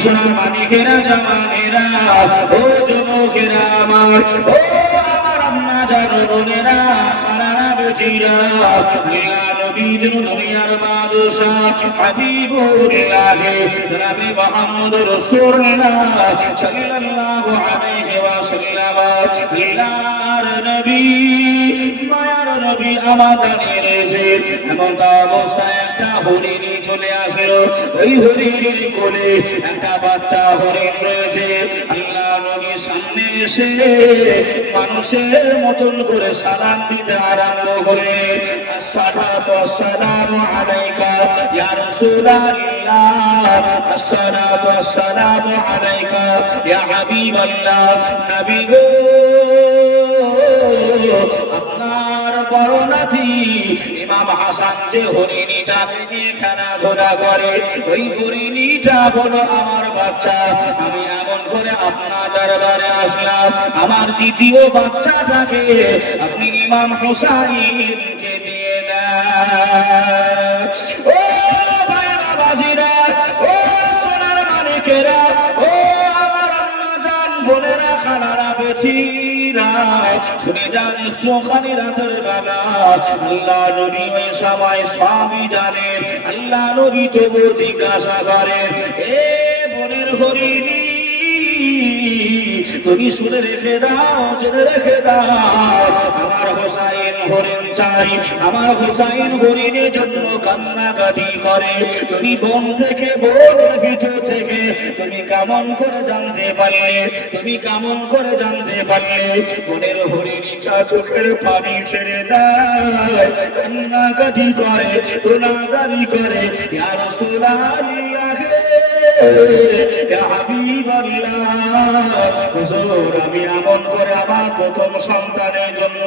সোনার মানিকেরা জামানেরা ও যুবকেরা আমার ও আমার আম্মা জানো বোনেরা খালারা বেজিরা আল্লাহ নবীর দুনিয়ার বাদশাহ হাবিবুল্লাহ জনাবে মুহাম্মদ রাসূলুল্লাহ সাল্লাল্লাহু আলাইহি ওয়াসাল্লাম আল্লাহর নবী মায়ার নবী আমাদের রয়েছে এমন অবস্থায় একটা হরিণী চলে আসলো ওই হরিণীর কোলে একটা বাচ্চা হরিণ রয়েছে আল্লাহ নবীর সামনে এসে মানুষের মতন করে সালাম দিতে আরম্ভ করে আসসালাতু ওয়াসসালামু আলাইকা ইয়া রাসূলুল্লাহ আসসালাতু ওয়াসসালামু আলাইকা ইয়া হাবিবাল্লাহ নবী গো আপনার বড় নাতি ইমাম হাসান যে হরিণীটাকে নিয়ে খেলাধুলা করে ওই হরিণীটা হলো আমার বাচ্চা আমি এমন করে আপনার দরবারে আসলাম আমার দ্বিতীয় বাচ্চাটাকে আপনি ইমাম হুসাইনকে দিয়ে দেন ও ভাই বাবাজিরা ও সোনার মানিকেরা ও আমার আম্মা জান বোনেরা খালারা বেচিরা শুনে যান একটুখানি রাতের বেলা আল্লাহ নবী ওই সময় সবই জানেন আল্লাহ নবী তবু জিজ্ঞাসা করেন এ বোনের হরিণী তুমি শুনে রেখে দাও জেনে রেখে দাও আমার হোসাইন হরিণ চাই আমার হোসাইন হরিণের জন্য কান্নাকাটি করে তুমি বন থেকে বনের ভিতর থেকে তুমি কেমন করে জানতে পারলে তুমি কেমন করে জানতে পারলে বনের হরিণীটা চোখের পানি ছেড়ে দেয় কান্নাকাটি করে গুনাহগারি করে ইয়া রাসূলুল্লাহ ইয়া হাবিবাল্লাহ হুজুর আমি এমন করে আমার প্রথম সন্তানের জন্য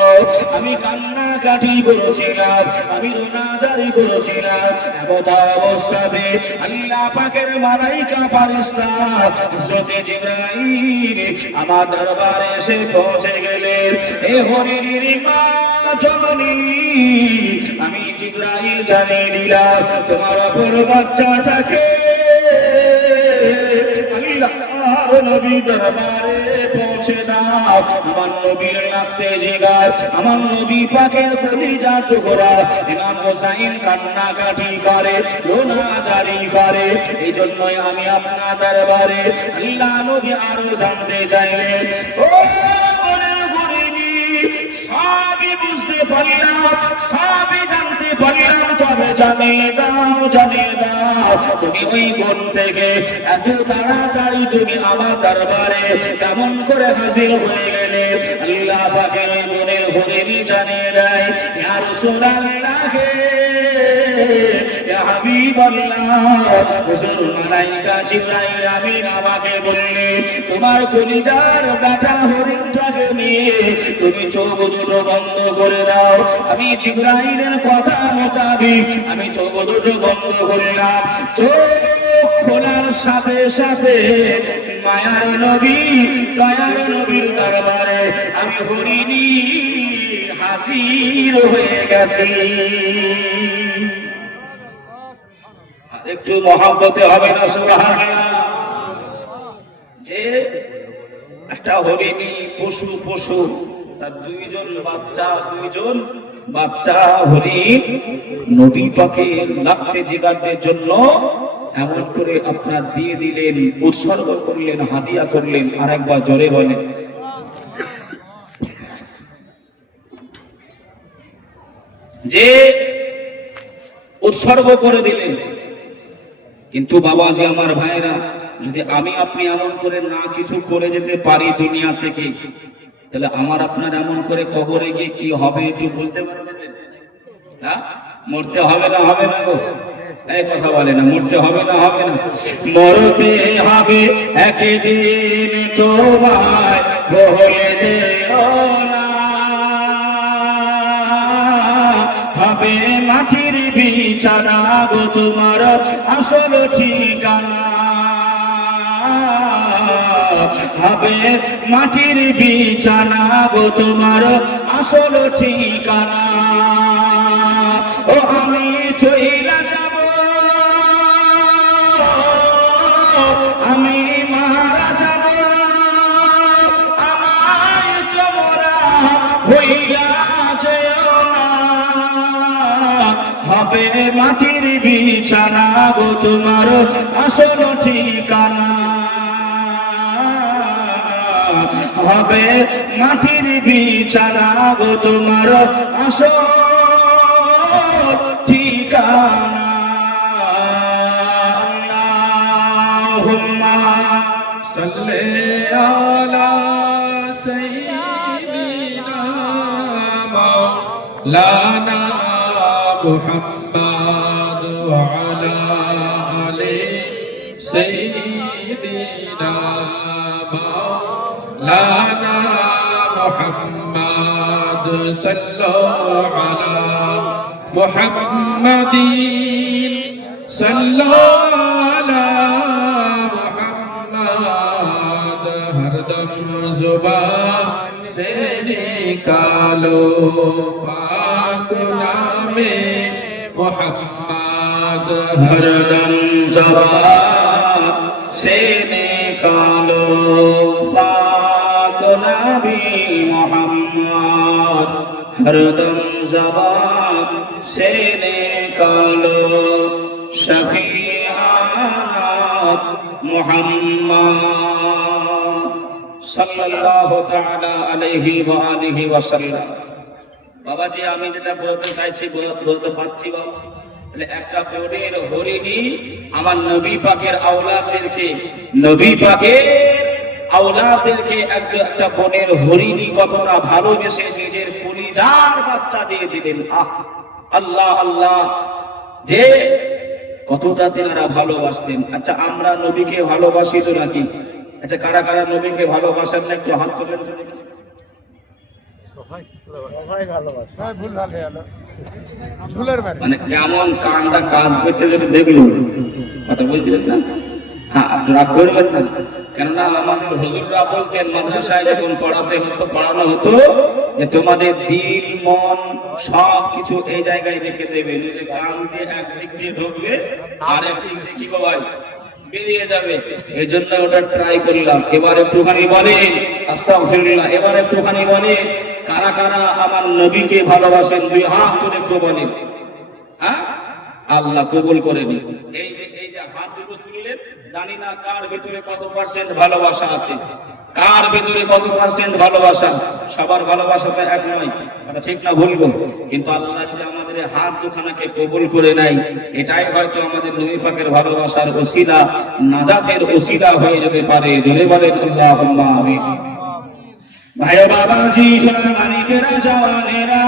আমি কান্নাকাটি করেছিলাম আমি রোনাজারি করেছিলাম এমন অবস্থাতে আল্লাহ পাকের মালাইকা ফেরেশতা হযরত জিবরাইল আমার দরবারে এসে পৌঁছে গেলেন এ হরিণীর মা জননী আমি জিবরাইল জানিয়ে দিলাম তোমার অপর বাচ্চাটাকে নবী দরবারে পৌঁছে দাও আমার নবীর লাগতে জিগার আমার নবী পাকের কলিজা টুকরা ইমাম হোসাইন কান্নাকাটি করে রোনাজারি করে এই জন্যই আমি আপনার দরবারে আল্লাহ নবী আরো জানতে চাইলেন ও সবই বুঝতে পারলাম সবই জানতে পারলাম তবে জানিয়ে দাও তুমি ওই বন থেকে এত তাড়াতাড়ি তুমি আমার দরবারে কেমন করে হাজির হয়ে গেলে আল্লাহ পাকের ওই বনের হরিণী জানিয়ে দেয় ইয়া রাসূলুল্লাহ ইয়া হাবিবাল্লাহ হুজুর মালাইকা জিবরাইল আমিন আমাকে বললেন তোমার কলিজার বেটা হরিণটাকে নিয়ে তুমি চোখ দুটো বন্ধ করে দাও আমি জিবরাইলের কথা মোতাবেক আমি চোখ দুটো বন্ধ করলাম চোখ খোলার সাথে সাথে মায়ার নবী দয়ার নবীর দরবারে আমি হরিণী হাজির হয়ে গেছি একটু মহব্বতে হবে না সুবহানাল্লাহ যে একটা হরিণী পশু তার দুইজন বাচ্চা হরিণ নবী পাকের লাগতে জিগারদের জন্য এমন করে আপনার দিয়ে দিলেন উৎসর্গ করলেন হাদিয়া করলেন আর একবার জোরে বলেন যে উৎসর্গ করে দিলেন কিন্তু বাবাজি আমার ভাইরা যদি আমি আপনি এমন করে না কিছু করে যেতে পারি দুনিয়া থেকে তাহলে আমার আপনার এমন করে কবরে গিয়ে কি হবে একটু বুঝতে পারবেন হ্যাঁ মরতে হবে না গো এই কথা বলে না মরতে হবে না মরতে হবে একদিন তোমায় ভুলে যেও না হবে মাটির বিছানা গো তোমার আসল ঠিকানা হবে মাটির বিছানা গো তোমার আসল ঠিকানা ও আমি চইলা যাব আমি মারা যাব আমায় তোমরা হইয়া যেও না হবে মাটির বিছানা গো তোমার আসল ঠিকানা হবে মাটির বিছানা গো তোমার আসল ঠিকানা আল্লাহুম্মা সাল্লি আলা সাইয়্যিদিনা মাওলানা মুহাম্মদ ওয়া আলা আলি সাইয়্যিদিনা মাওলানা মুহাম্মদ সাল্লাল্লাহু আলা মুহাম্মাদিন সাল্লাল্লাহু আলা মুহাম্মদ হরদম जुबान से निकालो पाक नामे मोहम्मद हरदम ज़बान से निकालो पाक नबी मोहम्मद हरदम ज़बान से निकालो शफीआना मोहम्मद सल्लल्लाहु ताला अलैहि व आलिहि वसल्लम। বাবাজি আমি যেটা বলতে চাইছি বলতে পারছি বাবা, তাহলে একটা বনের হরিণী আমার নবী পাকের আওলাদদেরকে একটা বনের হরিণী কতটা ভালোবেসে নিজের কলিজার বাচ্চা দিয়ে দিলেন। আল্লাহ আল্লাহ, যে কতটা তিনারা ভালোবাসতেন। আচ্ছা আমরা নবীকে ভালোবাসি তো নাকি? আচ্ছা কারা কারা নবীকে ভালোবাসেন না একটু হাত তোলেন তো দেখি। মানে কেমন কানটা কাজ করতে যদি দেখলো, কথা বলছিলেন না? হ্যাঁ রাগ করবেন না, কেননা আমাদের হুজুররা বলতেন মাদ্রাসায় যখন পড়ানো হতো যে তোমাদের দিল মন সব কিছু এই জায়গায় রেখে দেবে, নইলে কান দিয়ে একদিক দিয়ে ঢুকবে আর একদিক দিয়ে কি ভাই বেরিয়ে যাবে। এই জন্য ওটা ট্রাই করলাম। এবার একটুখানি বলেন আস্তাগফিরুল্লাহ, এবার একটুখানি বলেন কারা কারা আমার নবীকে ভালোবাসেন, দুই হাত করে একটু বলেন। হ্যাঁ আল্লাহ কবুল করে নিন। এই যে হাত দুটো তুললেন, জানি না কার ভিতরে কত পার্সেন্ট ভালোবাসা আছে, কার ভিতরে কত পার্সেন্ট ভালোবাসা। সবার ভালোবাসা তো এক নয়, কথা ঠিক না বলবো, কিন্তু আল্লাহ যদি আমাদের হাত দুখানাকে কবুল করে নাই, এটাই হয়তো আমাদের নবী পাকের ভালোবাসার ওসিলা, নাজাতের ওসিলা হয়ে যেতে পারে। জোরে বলেন আল্লাহুম্মা আমিন। ভাই বাবাজি সোনার মানিকেরা জওয়ানেরা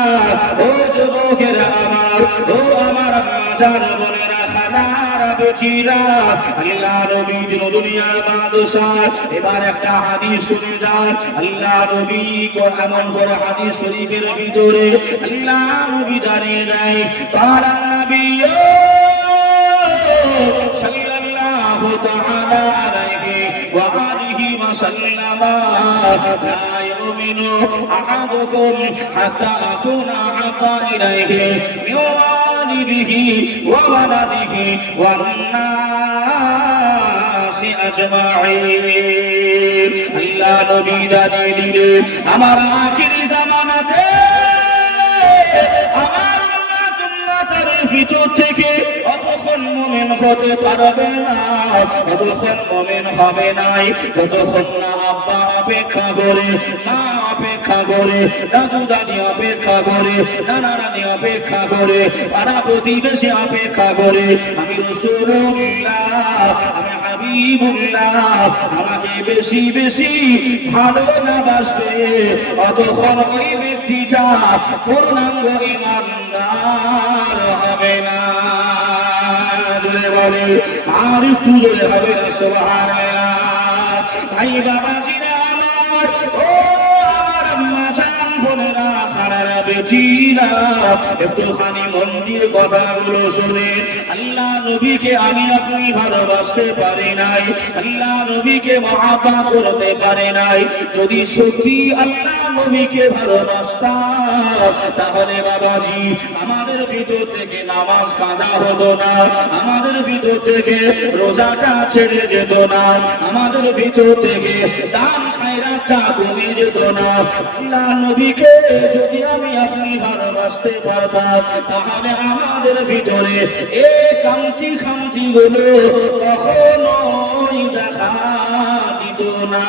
ও যুবকেরা আমার, ও আমার জান বোনেরা খালারা বেটিরা, আল্লাহ নবী দুনিয়ার বাদশাহ। এবার একটা হাদিস শুনে যান, আল্লাহ নবী এমন করে হাদিস শরীফের ভিতরে আল্লাহ নবী জানিয়ে দেয়, তারা নবী সাল্লাল্লাহু তাআলা আলাইহি ওয়া আলিহি ওয়া সাল্লাম لا يؤمن أحدكم حتى أكون أحب إليه من والده وولده والناس أجمعين। আল্লাহ নবী জানিয়ে দিলেন আমার আখিরি জামানাতে আমার জান্নাতের ভিতর থেকে অতক্ষণ মুমিন হতে পারবে না, অতক্ষণ মুমিন হবে নাই যতক্ষণ না আব্বা অপেক্ষা করে, মা অপেক্ষা করে, দাদু দাদি অপেক্ষা করে, নানা নানি অপেক্ষা করে, পাড়া প্রতিবেশী অপেক্ষা করে, আমি রাসূলুল্লাহ, আমি হাবিবুল্লাহ, আমাকে বেশি বেশি ভালো না বাসবে, অতক্ষণ ওই ব্যক্তিটা পূর্ণাঙ্গ ঈমানদার হবে না। জোরে বলে আর একটু জোরে হবে না সুবহানাল্লাহ। ভাই বাবাজিরা আমার, ও আমার আম্মা জান বোনেরা খালারা বেটিরা, একটুখানি মন দিয়ে কথাগুলো শুনে। আল্লাহ নবীকে আমি আপনি ভালোবাসতে পারি নাই, আল্লাহ নবীকে মহাব্বত করতে পারি নাই। যদি সত্যি আল্লাহ নবীকে ভালোবাসতাম তাহলে বাবাজি আমাদের ভিতর থেকে নামাজ কাজা হতো না, আমাদের ভিতর থেকে রোজাটা ছেড়ে যেত না, আমাদের ভিতর থেকে দান খায়রাতটা কমে যেত না। আল্লাহ নবীকে যদি আমি আপনি ভালোবাসতে পারতাম তাহলে আমাদের ভিতরে এই খামতি গুলো কখনোই দেখা দিত না।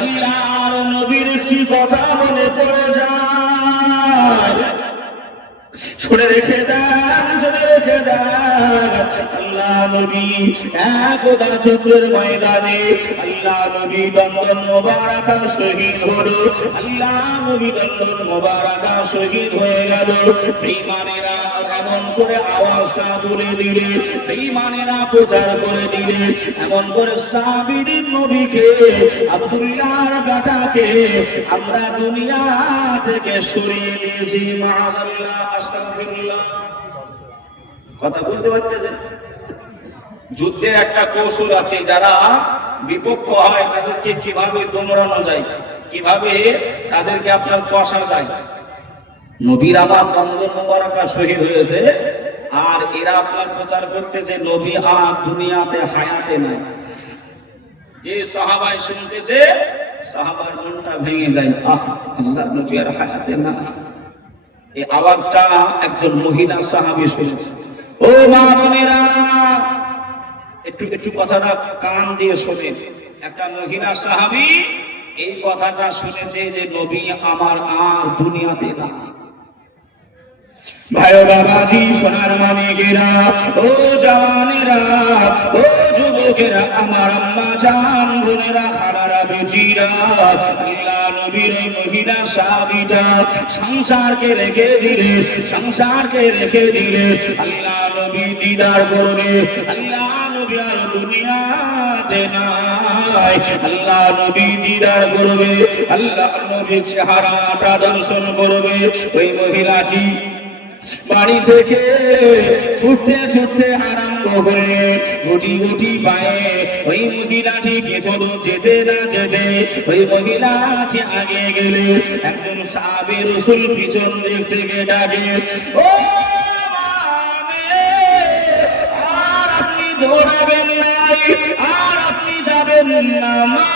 আল্লাহর নবীর একটি কথা মনে পড়ে যায়, শুনে রেখে দেন, শুনে রেখে দেন। আল্লাহ নবী একদা যুদ্ধের ময়দানে আল্লাহ নবী দন্দন মোবারকা শহীদ হলো, আল্লাহ নবী দন্দন মোবারকা শহীদ হয়ে গেল। বেঈমানেরা এমন করে আওয়াজটা তুলে দিলে, বেঈমানেরা প্রচার করে দিলে, এমন করে সাহাবীদের নবীকে আব্দুল্লাহর বেটাকে আমরা দুনিয়া থেকে সরিয়ে দিয়েছি। মাআযাল্লাহ, আস্তাগফিরুল্লাহ। কথা বুঝতে পারছেন? যুদ্ধের একটা কৌশল আছে, যারা বিপক্ষ হয় তাদেরকে কিভাবে দমড়ানো যায়, কিভাবে তাদেরকে আপনার কষা যায়। নবীর আমার দন্দন মোবারকা শহীদ হয়েছে, আর এরা আপনার প্রচার করতেছে নবী আর দুনিয়াতে হায়াতে নাই। যে সাহাবায় শুনতেছে, সাহাবার মনটা ভেঙে যায়, আহ আল্লাহ নবী আর হায়াতে না। এই আওয়াজটা একজন মহিলা সাহাবী শুনেছে। ও মা বোনেরা, একটু কথাটা কান দিয়ে শোনেন। একটা মহিলা সাহাবী এই কথাটা শুনেছে যে নবী আমার আর দুনিয়াতে না। ভাই বাবাজি, সোনার মানিকেরা, ও জওয়ানেরা, ও যুবকেরা, আমার আম্মা জান বোনেরা, খালারা বেটিরা, আল্লাহ নবীর এই মহিলা সাহাবীটা সংসারকে রেখে দিলে, সংসারকে রেখে দিলে আল্লাহ নবী দিদার করবে। আল্লাহ নবী আর দুনিয়াতে নাই, আল্লাহ নবী দিদার করবে, আল্লাহ নবীর চেহারাটা দর্শন করবে। ওই মহিলাটি বাড়ি থেকে ছুটতে ছুটতে আরম্ভ করে গুটি গুটি পায়ে ওই মহিলাটি চলো যেতে না যেতে ওই মহিলাটি আগে গেলে একজন সাহাবী রাসূল পিছন দিক থেকে ডাকে, ও আর আপনি দৌড়াবেন নাই, আর আপনি যাবেন না মা।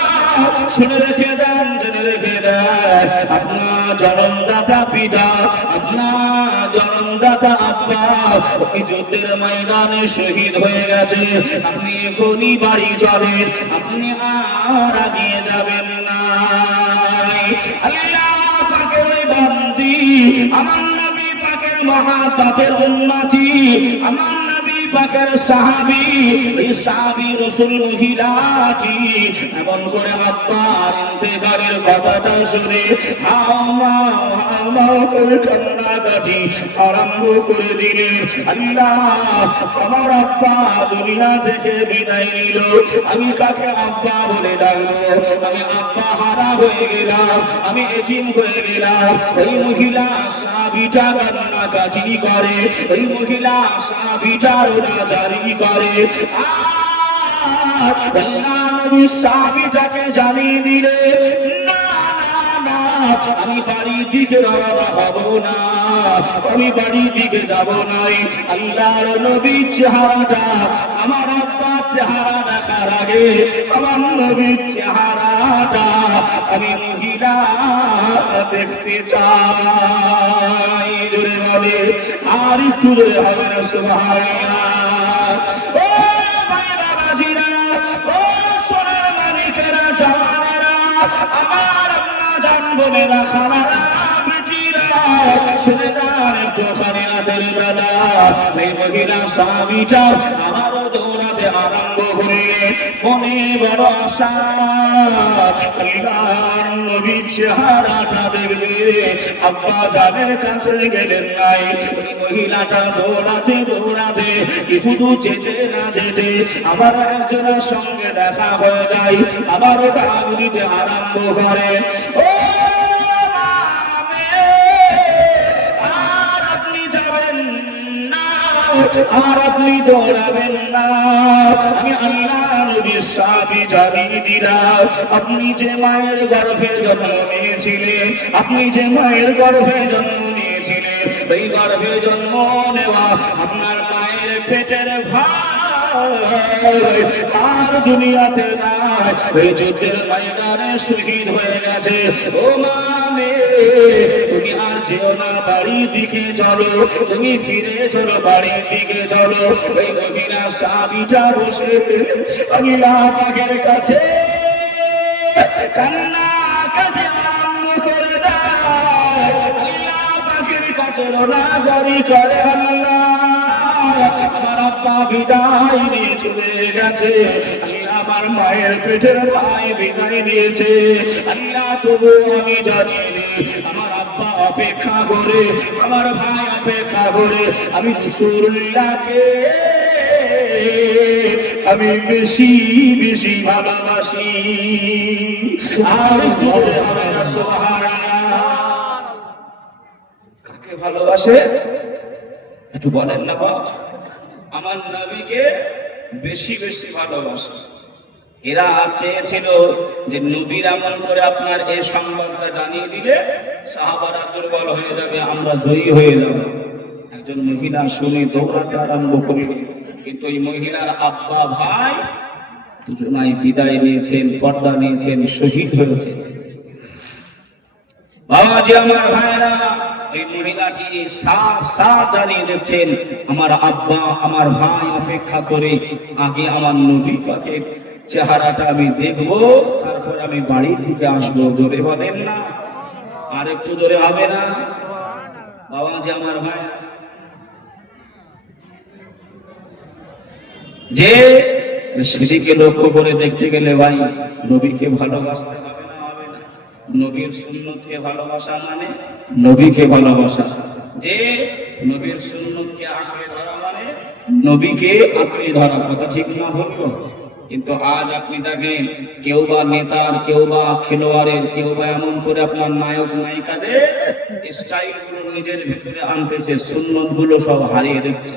শুনে রেখে দেন, জেনে রেখে দেন, আপনার জন্মদাতা পিতা, আপনার জন্মদাতা আব্বা ওই যুদ্ধের ময়দানে শহীদ হয়ে গেছে। আপনি এখনই বাড়ি চলেন, আপনি আর আগিয়ে যাবেন না। আল্লাহ পাকের ওই বান্দি, আমার নবী পাকের মহাব্বতের উম্মতি, আমার নবী পাকের সাহাবী, এই সাহাবী রাসূল মহিলাটি এমন করে আব্বার ইন্তেকালের কথাটা শুনে হাওমাও করে কান্নাকাটি আরম্ভ করে দিলেন। আল্লাহ, আমার আব্বা দুনিয়া থেকে বিদায় নিল, আমি কাকে আব্বা বলে ডাকবো? আমি আব্বা হারা হয়ে গেলাম, আমি এতিম হয়ে গেলাম। ওই মহিলা সাহাবীটা কান্নাকাটি করে, ওই মহিলা সাহাবীটা রোনাজারি করে। আল্লাহ নবী সাহাবীটাকে জানিয়ে দিলে, না না, আমি বাড়ির দিকে রওনা হব না, আমি বাড়ির দিকে যাব না। আল্লাহর নবীর চেহারাটা, আমার আব্বার চেহারা দেখার আগে আমার নবীর চেহারাটা আমি মহিলা দেখতে চাই। জোরে বলে, আর একটু জোরে হবে না সুবহানাল্লাহ। ও ভাই বাবাজিরা, ও সোনার মানিকেরা, জওয়ানেরা, আমার আম্মা জান বোনেরা, খালারা বেটিরা, শুনে যান একটু খানি রাতের বেলা এই মহিলা সাহাবীটা আবারও দৌড়াতে আরম্ভ করে মনে বড় আশা, আল্লাহর নবীর চেহারাটা দেখবে। আব্বা জানের কাছে গেলেন নাই, ওই মহিলাটা দৌড়াতে দৌড়াতে কিছু দূর যেতে না যেতে আবার একজনের সঙ্গে দেখা হয়ে যায়, আবারও ডাক দিতে আরম্ভ করে, ও আর আপনি যাবেন না, আর আপনি দৌড়াবেন না। আমি আল্লাহ নবীর সাহাবী জানিয়ে দিলাম, আপনি যে মায়ের গর্ভে জন্ম নিয়েছিলেন, আপনি যে মায়ের গর্ভে জন্ম নিয়েছিলেন, ওই গর্ভে জন্ম নেওয়া আপনার মায়ের পেটের ভাই আর দুনিয়াতে নাই, ওই যুদ্ধের ময়দানে শহীদ হয়ে গেছে। ও মামে, তুমি আর যেও না, বাড়ির দিকে চলো, তুমি ফিরে চলো, বাড়ির দিকে চলো। ওই মহিলা সাহাবীটা বসে আল্লাহ পাকের কাছে কান্না কাটে আরম্ভ করে দেয়। আল্লাহ পাকের কাছে রোনা জারি করে, আল্লাহ আমার আব্বা বিদায় নিয়ে চলে গেছে, আল্লাহ আমার মায়ের পেটের ভাই বিদায় নিয়েছে, আল্লাহ তবু আমি জানি আমার আব্বা অপেক্ষা করে, আমার ভাই অপেক্ষা করে, আমি রাসূলুল্লাহকে আমি বেশি বেশি ভালোবাসি। আর জোরে হবে না সুবহানাল্লাহ। কাকে ভালোবাসে একটু বলেন না বাবা? আমার নবীকে বেশি বেশি ভালোবাসে। এরা চেয়েছিল যে নবীর আমল করে আপনার এই সংবাদটা জানিয়ে দিলে সাহাবারা দুর্বল হয়ে যাবে, আমরা জয়ী হয়ে যাব। একজন মহিলা শুনে দৌড়াতে আরম্ভ করল, কিন্তু এই মহিলার আব্বা ভাই দুজনাই বিদায় নিয়েছেন, পর্দা নিয়েছেন, শহীদ হয়েছে। বাবাজি আমার ভাইরা, এই মহিলাটি সাফ সাফ জানিয়ে দিচ্ছেন আমার আব্বা আমার ভাই অপেক্ষা করে, আগে আমার নবী পাকের চেহারাটা আমি দেখবো, তারপর আমি বাড়ির দিকে আসবো। জোরে বলেন না? আর একটু জোরে হবে না? বাবাজি আমার ভাই, যে সেদিকে লক্ষ্য করে দেখতে গেলে ভাই নবীকে ভালোবাসতে হবে না? হবে না? নবীর সুন্নতকে ভালোবাসা মানে নবীকে ভালোবাসা। যে নবীর সুন্নতকে আঁকড়ে ধরা মানে নবীকে আঁকড়ে ধরা। কথা ঠিক না বলবো? কিন্তু আজ আপনি দেখেন, কেউ বা নেতার, কেউ বা খেলোয়াড়ের, কেউ বা এমন করে আপনার নায়ক নায়িকাদের স্টাইল গুলো নিজের ভিতরে আনতেছে, সুন্নত গুলো সব হারিয়ে দিচ্ছে।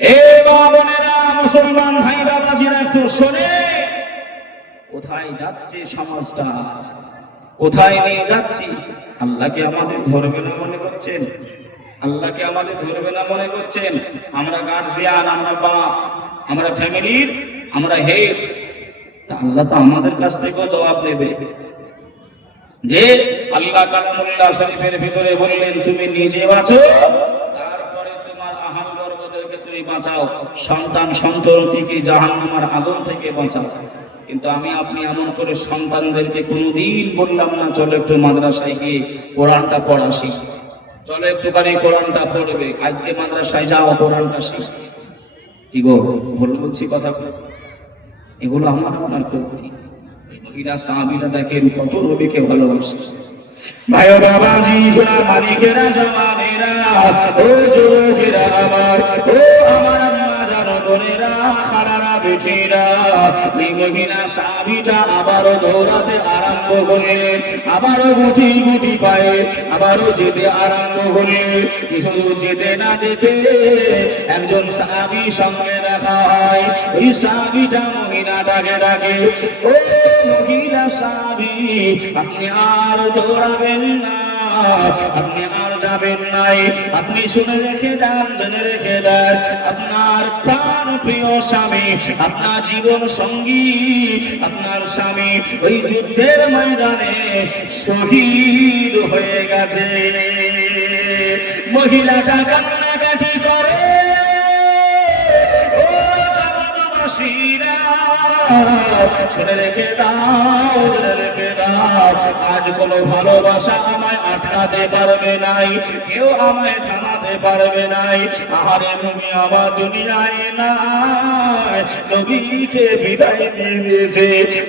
এ বাবনেরা, মুসলমান ভাই বাবাজিরা, একটু শোনে, কোথায় যাচ্ছে সমাজটা, কোথায় নিয়ে যাচ্ছি? আল্লাহকে আমাদের ধরবে না মনে করছেন? আল্লাহকে আমাদের ধরবে না মনে করছেন? আমরা গার্জিয়ান, আমরা বাপ, আমরা ফ্যামিলির, আমরা হেড, আল্লাহ তো আমাদের কাছ থেকে জবাব নেবে। যে আল্লাহ কালামুল্লাহ শরীফের ভিতরে বললেন, তুমি নিজে বাঁচো, তারপরে তোমার আহাল বর্গদেরকে তুমি বাঁচাও, সন্তান সন্ততিকে জাহান্নামের আগুন থেকে বাঁচাও। কিন্তু আমি আপনি এমন করে সন্তানদেরকে কোনোদিন বললাম না, চলো একটু মাদ্রাসায় গিয়ে কোরআনটা পড়াশি, চলো একটুখানি কোরআনটা পড়বে, আজকে মাদ্রাসায় যাও, কোরআনটা শিখবে। কি গো, ভুল বলছি কথা? এগুলো আমার আপনার কর্তৃত্ব। মহিলা সাহাবীরা দেখেন কত নবীকে ভালোবাসে। ভাই বাবাজি, সোনার মালিকেরা, জওয়ানেরা, ও যুবকেরা আমার, ও আমার আম্মা জানো বোনেরা, খালারা বেটিরা, এই মহিলা সাহাবীটা আবারও দৌড়াতে আরম্ভ করে, আবারও গুটি গুটি পায়ে আবারও যেতে আরম্ভ করে। কিছু দূর যেতে না যেতে একজন সাহাবী সঙ্গে দেখা হয়। ওই সাহাবীটা মহিলাটাকে ডাকে, ও মহিলা সাহাবী, আপনি আর দৌড়াবেন না, আপনি আর যাবেন নাই, আপনি শুনে রেখে দেন, জেনে রেখে দেন, আপনার প্রাণ প্রিয় স্বামী, আপনার জীবন সঙ্গী, আপনার স্বামী ওই যুদ্ধের ময়দানে শহীদ হয়ে গেছে। মহিলাটা কান্নাকাটি করে, ও জগৎবাসীরা, শুনে রেখে দাও, জেনে রেখে দাও, আজ কোনো ভালোবাসা আমায় আটকাতে পারবে নাই, কেউ আমায় থামাতে পারবে নাই। আহারে নবী আমার দুনিয়ায় নাই, নবীকে বিদায় দিয়ে দিয়েছে।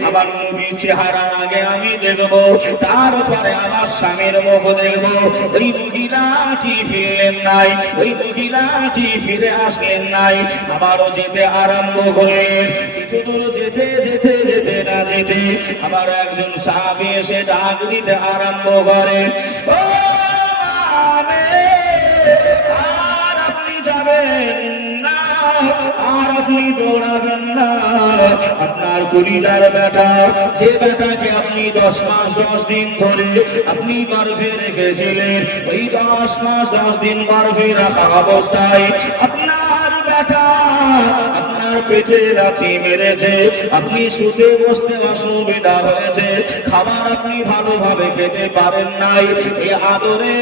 আমার নবীর চেহারার আগে আমি দেখবো, তারপরে আমার স্বামীর মুখ দেখবো। ওই মহিলাটি ফিরলেন নাই, ওই মহিলাটি ফিরে আসলেন নাই, আবারও যেতে আরম্ভ করলেন। কিছু দূর যেতে যেতে যেতে না যেতে আবার একজন সাহাবী এসে ডাক দিতে আরম্ভ করে, ও মামে, আর আপনি যাবেন যাবেন না, আর আপনি দৌড়াবেন না। আপনার কলিজার বেটা, যে বেটাকে আপনি 10 মাস 10 দিন ধরে আপনি গর্ভে রেখেছিলেন, ওই 10 মাস 10 দিন গর্ভে রাখা অবস্থায় আপনার বেটা আপনার পেটে লাথি মেরেছে, আপনি শুতে বসতে অসুবিধা হয়েছে, খাবার আপনি ভালোভাবে খেতে পারেন নাই। এই আদরে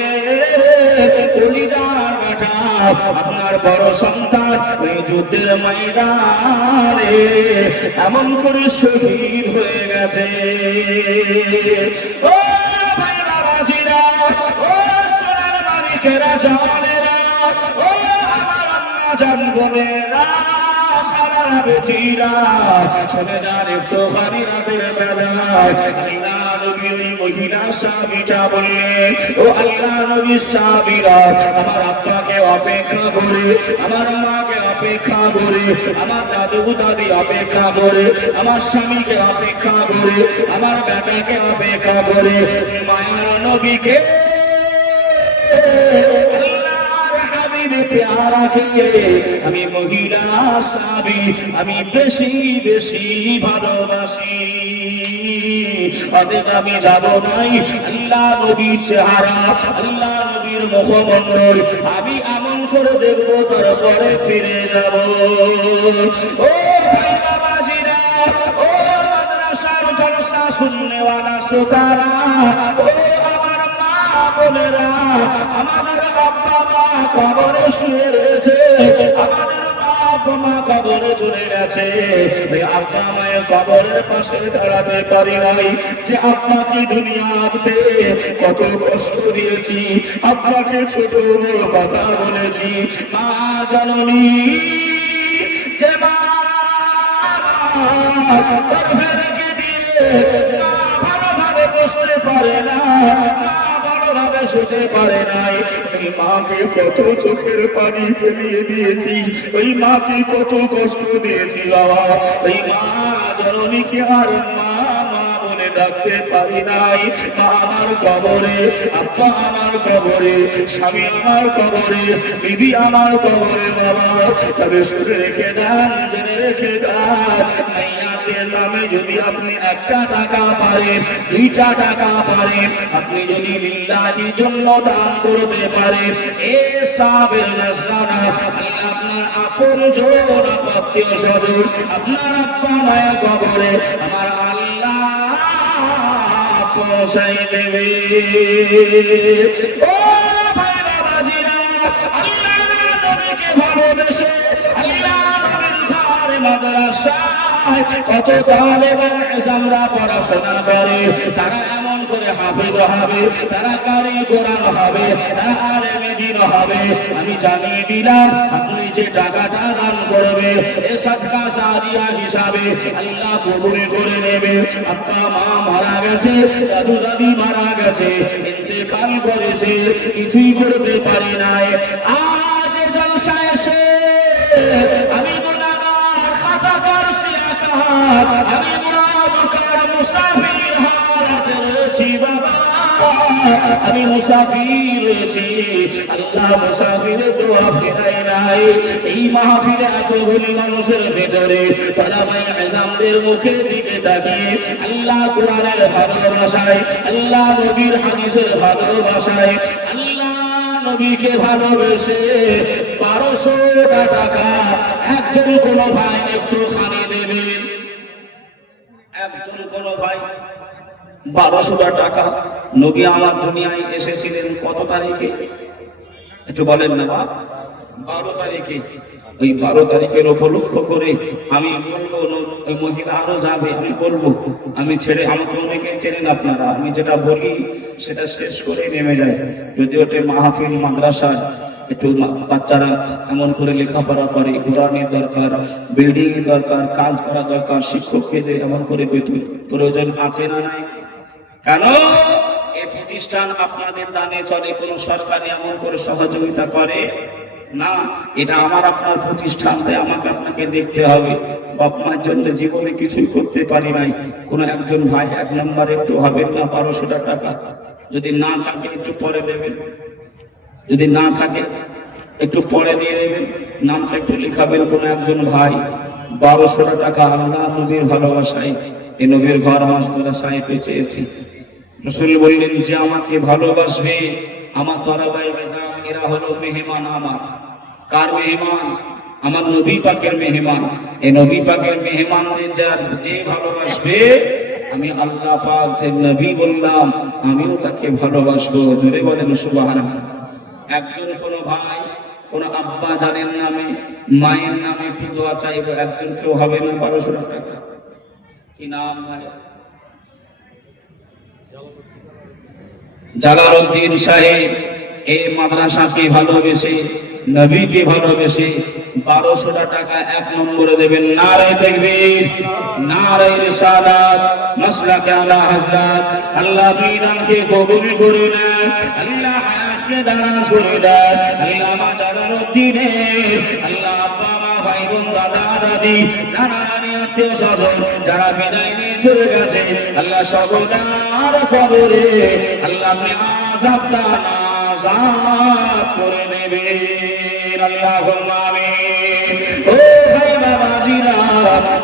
কলিজার বেটা আপনার বড় সন্তান ওই যুদ্ধের ময়দানে এমন করে শহীদ হয়ে গেছে। ও ভাই বাবাজিরা, ও সোনার মালিকেরা, জানেরা, ও আমার আম্মা জান বোনেরা, খালারা বেটিরা, শুনে যান একটুখানি রাতের বেলায় আল্লাহ নবীর ওই মহিলা সাহাবীটা বললেন, ও আল্লাহ নবীর সাহাবীরা, আমার আব্বাকে অপেক্ষা করে, আমার মাকে অপেক্ষা করে, আমার দাদু দাদি অপেক্ষা করে, আমার স্বামীকে অপেক্ষা করে, আমার বেটাকে অপেক্ষা করে, মায়ার নবীকে আমি মহিলা সাহাবী আমি বেশি বেশি ভালোবাসি। অতএব আমি যাব নাই আল্লাহ নবীর চেহারা, আল্লাহ নবীর মুখমণ্ডল আমি এমন করে দেখবো, তারপরে ফিরে যাব। ও ভাই বাবাজিরা, ও মাদ্রাসার জলসা শুননেওয়ালা শ্রোতারা, ও আমার মা বোনেরা, আমাদের আব্বা মা কবরে শুয়ে রয়েছে, আমাদের বাপ মা কবরে চলে গেছে। এই আব্বা মায়ের কবরের পাশে দাঁড়াতে পারি নাই, যে আব্বাকে দুনিয়াতে কত কষ্ট দিয়েছি, আব্বাকে ছোট বড় কথা বলেছি। মা জননী, যে মা গর্ভে রেখে দিয়ে মা ভালোভাবে বসতে পারে না, ভাবে শুতে পারে নাই, ওই মাকে কত চোখের পানি ফেলিয়ে দিয়েছি, ওই মাকে কত কষ্ট দিয়েছি বাবা। ওই মা জননীকে আর মা মা বলে ডাকতে পারি নাই। মা আমার কবরে, আব্বা আমার কবরে, স্বামী আমার কবরে, বিবি আমার কবরে বাবা। তবে শুনে রেখে দেন, জেনে রেখে দেন, মাইয়াদের নামে যদি আপনি 1টা টাকা পারেন, 2টা টাকা পারেন, আপনি যদি লিল্লাহির জন্য দান করতে পারেন, এ সাবের নাসরানা আপনার আপনজন আত্মীয় স্বজন, আপনার আব্বা মায়ের কবরে আমার আল্লাহ পৌঁছাই দেবে। ও ভাই বাবাজিরা, আল্লাহ নবীকে ভালোবেসে আল্লাহ নবীর ঘরে মাদ্রাসায় কত তালেবান ইসলামরা পড়াশোনা করে, তারা এমন করে হাফেজ হবে, তারা কারি কোরআন হবে, তারা আলেমে দ্বীন হবে। আমি জানিয়ে দিলাম, আপনি যে টাকাটা দান করবে এ সাদকা সাদিয়া হিসাবে আল্লাহ কবুল করে নেবে। আব্বা মা মারা গেছে, দাদু দাদি মারা গেছে, ইন্তেকাল করেছে, কিছুই করতে পারি নাই। আজ জলসা এসে আমি গুনাহগার, খাতাকার, সিয়াকার, আমি মুআবকার, মুসাফির হালাতে রয়েছি বাবা, আমি মুসাফির রয়েছি। আল্লাহ মুসাফিরের দোয়া ফেরাই নাই। এই মাহফিলে এতগুলি মানুষের ভিতরে তালাবাই ইলমদের মুখের দিকে তাকিয়ে আল্লাহ কোরআনের ভালোবাসায়, আল্লাহ নবীর হাদিসের ভালোবাসায়, আল্লাহ নবীকে ভালোবেসে 1200 টাকা একজন কোন ভাই একটু খানি দেবেন। একজন কোন ভাই 1200 টাকা। নবী আমার দুনিয়ায় এসেছিলেন কত তারিখে একটু বলেন না? 12 তারিখে। ওই 12 তারিখের উপলক্ষ করে আমি বলবো, ওই মহিলা আরো যাবে, আমি বলবো, আমি ছেড়ে, আমাকে অনেকে চেনেন আপনারা, আমি যেটা বলি সেটা শেষ করে নেমে যায়। যদি ওটা মাহফিল মাদ্রাসার একটু বাচ্চারা এমন করে লেখাপড়া করে, কোরআনের দরকার, বিল্ডিং এর দরকার, কাজ করা দরকার, শিক্ষকদের এমন করে বেতন প্রয়োজন আছে না নাই? কেন এই প্রতিষ্ঠান আপনাদের দানে চলে? কোন সরকারি এমন করে সহযোগিতা করে না। এটা আমার আপনার প্রতিষ্ঠান, তাই আমাকে আপনাকে দেখতে হবে। বাপ মার জন্য জীবনে কিছুই করতে পারি নাই, কোন একজন ভাই 1 নম্বরে একটু হবেন না 1200 টাকা? যদি না থাকে একটু পরে দেবেন, যদি না থাকে একটু পরে দিয়ে দেবেন, নামটা একটু লেখাবেন কোন একজন ভাই। 1200 টাকা আল্লাহ নবীর ভালোবাসায় এই নবীর ঘর মাদ্রাসায় পেয়েছি। রাসূল বললেন যে আমাকে ভালোবাসবে, আমার তরাবাই নিজাম এরা হলো মেহমান আমার। কার মেহমান? আমার নবী পাকের মেহমান। এই নবী পাকের মেহমানদের যে ভালোবাসবে, আমি আল্লাহ পাক যে নবী বললাম আমিও তাকে ভালোবাসবো। জোরে বলেন সুবহানাল্লাহ। একজন কোন ভাই কোন আব্বা জানের নামে মায়ের নামে একটু দোয়া চাইবো, একজন কেউ হবে না। 1200 টাকা। কি নাম ভাই? জালালউদ্দিন সাহেব এই মাদ্রাসাকে ভালোবেসে, নবীকে ভালোবেসে 1200 টাকা 1 নম্বরে দেবেন। নারে তাকবীর, নারে রিসালাত, মাসলাকে আলা হযরত। আল্লাহ বিধানকে কবুল করে নেন, আল্লাহ হায়াতকে দারাজ করে দেন। আল্লাহ মা জালালউদ্দিনের আল্লাহ আব্বা মা ভাই বোন দাদা দাদি নানা নানি আত্মীয় স্বজন যারা বিদায় নিয়ে চলে গেছে, আল্লাহ সকলের কবরে আল্লাহ আপনি আযাবটা নাযাত করে নেবেন। আল্লাহুম্মা আমিন। ও ভাই বাবাজিরা,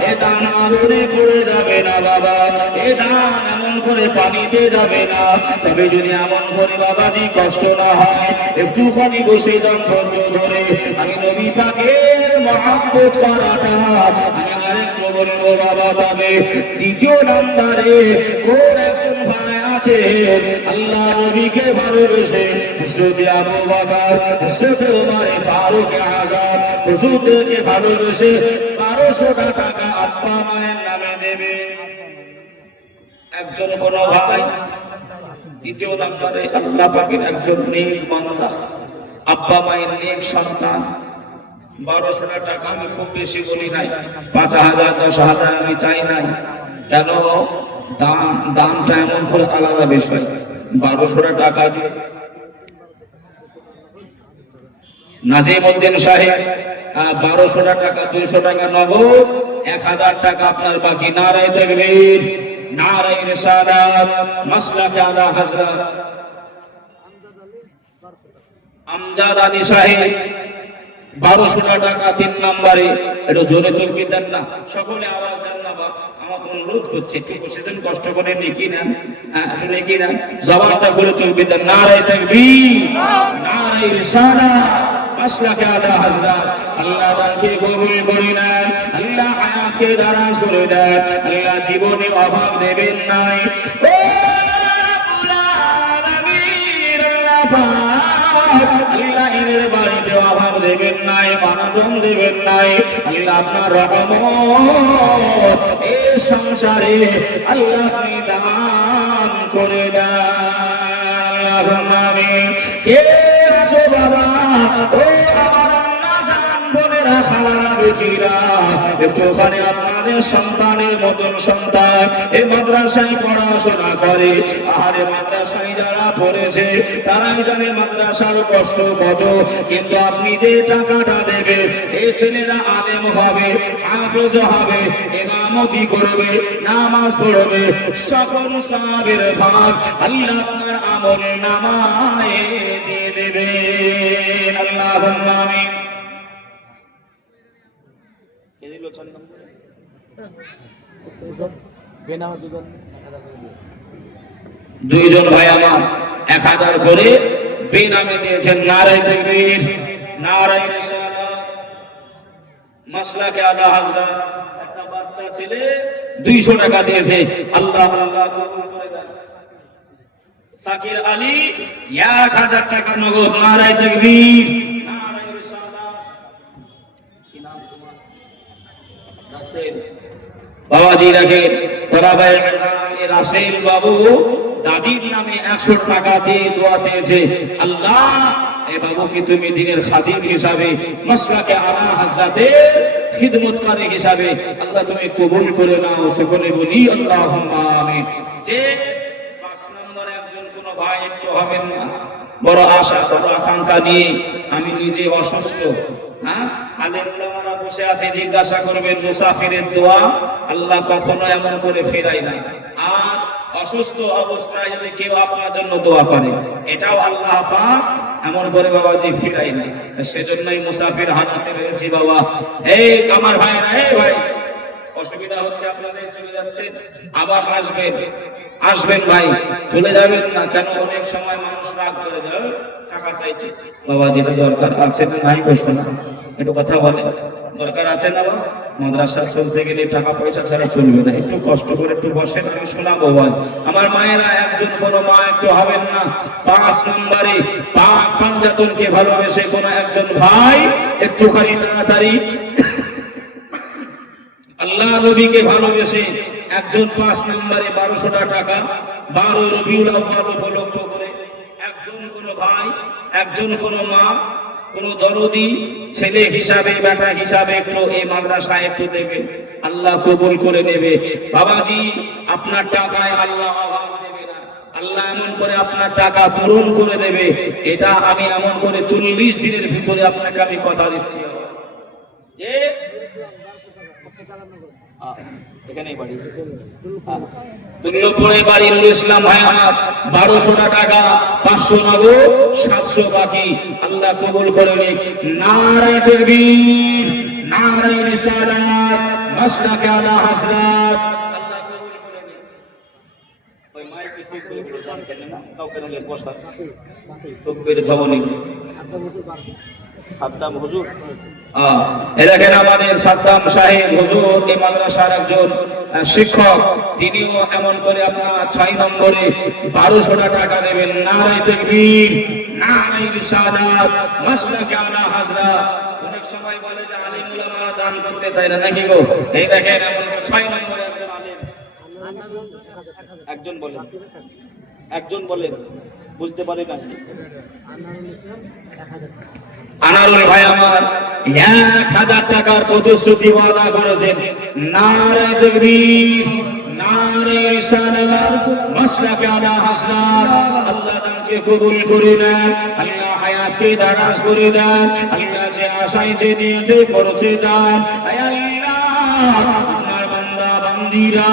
এ দান আদরে পড়ে যাবে না বাবা, এ দান এমন করে পানিতে যাবে না। তবে যদি এমন করে বাবাজি কষ্ট না হয়, একটুখানি বসে যান ধৈর্য ধরে। আমি নবী পাকের মহব্বত করাটা আমি আরেকটু বলবো বাবা। তবে দ্বিতীয় নম্বরে কোন একজন ভাই আছে আল্লাহ নবীকে ভালোবেসে হযরত আবু বকর, হযরত ওমর ফারুক আযম হুজুরকে ভালোবেসে 1200 টাকা আব্বা মায়ের নামে দেবে। একজন কোন ভাই। দ্বিতীয় নম্বরে আল্লাহ পাকের একজন নেক বান্দা, আব্বা মায়ের নেক সন্তান। 1200 টাকা আমি খুব বেশি বলি নাই, 5000 10,000 আমি চাই নাই। কেন? দামটা এমন করে আলাদা বিষয়। 1200 টাকা দিয়ে নাজিমউদ্দিন সাহেব 1200 টাকা, 200 টাকা নগদ, 1000 টাকা আপনার বাকি। নারে তাকবীর, নারে রিসালাত, মাসলাকে আলা হযরত আমজাদ আলী সাহেব 1200 টাকা 3 নম্বরে। একটু জোরে তাকবীর দেন না, সকলে আওয়াজ দেন না বাবা, আমার অনুরোধ করছে একটু বসেছেন কষ্ট করে নেকি না, একটু নেকি না, জবানটা করে তাকবীর দেন। নারে তাকবীর, নারে রিসালাত, মাসলাকে আলা হযরত। আল্লাহ দানকে কবুল করে নেন, আল্লাহ হায়াতকে দারাজ করে দেন, আল্লাহ জীবনে অভাব দেবেন নাই। ও আল্লাহ আলামিন, আল্লাহ পাক আল্লাহ এর বাড়িতে অভাব দেবেন নাই, অনটন দেবেন নাই। আল্লাহ আপনার রহমত এই সংসারে আল্লাহ আপনি দান করে দেন। আল্লাহুম্মা আমিন। কে আছো বাবা? ও আমার আম্মা জান, বোনেরা, খালারা, বেজিরা, একটুখানি আপনাদের সন্তানের মতন সন্তান এই মাদ্রাসায় পড়াশোনা করে। আর মাদ্রাসায় যারা পড়েছে তারাই জানে মাদ্রাসার কষ্ট কত। কিন্তু আপনি যে টাকাটা দেবে, এই ছেলেরা আলেম হবে, হাফেজ হবে, ইমামতি করবে, নামাজ পড়বে, সকল সওয়াবের ভাগ আল্লাহ আপনার আমল নামায় দিয়ে দেবেন। আল্লাহুম্মা আমিন। দুইজন ভাই আমার 1000 করে বেনামে দিয়েছেন। নারে তাকবীর, নারে রিসালাত, মাসলাকে আলা হযরত। একটা বাচ্চা ছেলে 200 টাকা দিয়েছে। আল্লাহ আল্লাহ কবুল করে দেন। সাকির আলী 1000 টাকা নগদ। নারে তাকবীর, নারে রিসালাত। কি নাম তোমার? রাসেল বাবাজি। রাখেন তরাবায়ে রাসেল বাবু দাদির নামে 100 টাকা দিয়ে দোয়া চেয়েছে। আল্লাহ এ বাবুকে তুমি দ্বীনের খাদিম হিসাবে, মাসলাকে আলা হযরতের খিদমতকারী হিসাবে আল্লাহ তুমি কবুল করে নাও। সকলে বলি আল্লাহুম্মা আমিন। যে 5 নম্বরে একজন কোন ভাই একটু হবেন না, বড় আশা বড় আকাঙ্ক্ষা নিয়ে আমি নিজে অসুস্থ, আলেম ওলামারা বসে আছে, জিজ্ঞাসা করবেন মুসাফিরের দোয়া আল্লাহ কখনো এমন করে ফেরাই না। আর অসুস্থ অবস্থায় যদি কেউ আপনার জন্য দোয়া করে, এটাও আল্লাহ পাক এমন করে বাবাজি ফিরাই নাই। সেজন্যই মুসাফির হালাতে রয়েছি বাবা। এই আমার ভাইরা, এই ভাই অসুবিধা হচ্ছে আপনাদের, চলে যাচ্ছেন আবার আসবেন, আসবেন ভাই, চলে যাবেন না কেন? অনেক সময় মানুষ রাগ করে যায়, টাকা চাইছে। বাবা যেটা দরকার আছে না নাই বসো না, একটু কথা বলে, দরকার আছে না বাবা? মাদ্রাসা চলতে গেলে টাকা পয়সা ছাড়া চলবে না, একটু কষ্ট করে একটু বসেন, আমি শোনাবো আওয়াজ। আমার মায়েরা, একজন কোনো মা একটু হবেন না 5 নম্বরে পাক পাঞ্জাতনকে ভালোবেসে কোনো একজন ভাই একটুখানি তাড়াতাড়ি আল্লাহ নবীকে ভালোবেসে একজন 5 নম্বরে 1200 টাকা 12 রবিউল আউয়াল উপলক্ষ করে একজন কোন ভাই, একজন কোন মা, কোন দরদি ছেলে হিসাবে, বেটা হিসাবে একটু এই মাদ্রাসায় একটু দেবে, আল্লাহ কবুল করে নেবে। বাবাজি আপনার টাকায় আল্লাহ অভাব দেবে না, আল্লাহ এমন করে আপনার টাকা পূরণ করে দেবে। এটা আমি এমন করে 40 দিনের ভিতরে আপনাকে আমি কথা দিচ্ছি যে এখানেই বাড়ি দুর্লভপুরে বাড়ি নুরুল ইসলাম ভাই আমার 1200 টাকা 500 নগদ 700 বাকি, আল্লাহ কবুল করে নিক। নারায়ে তাকবীর, নারায়ে রিসালাত, মাসলাকে আলা হযরত, আল্লাহ কবুল করে নিক। ওই মাইকে ঠিক করে বলে দান কেন না, কাউকে নিয়ে বসা তকবীর ধ্বনি সাদ্দাম হুজুর, দেখেন আমাদের সাদ্দাম সাহেব হুজুর এই মাদ্রাসার একজন শিক্ষক, তিনিও এমন করে আপনার 6 নম্বরে 1200 টাকা দেবেন। নারায়ে তাকবীর, নারায়ে রিসালাত, মাসলাকে আলা হযরত। অনেক সময় বলে যে আলেম উলামারা দান করতে চায় না, নাকি গো? এই দেখেন এমন 6 নম্বরে একজন আলেম, একজন বলেন, একজন বলেন, বুঝতে পারে না? আনারুল ভাই আমার 1000 টাকার প্রতিশ্রুতি ওয়াদা করেছেন। নারায়ে তাকবীর, নারায়ে রিসালাত, মাসলাকে আলা হযরত, আল্লাহ দানকে কবুল করে নেন, আল্লাহ হায়াতকে দারাজ করে দেন, আল্লাহ যে আশায় যে নিয়তে করেছে দান, আয় আল্লাহ আপনার বান্দা বান্দীরা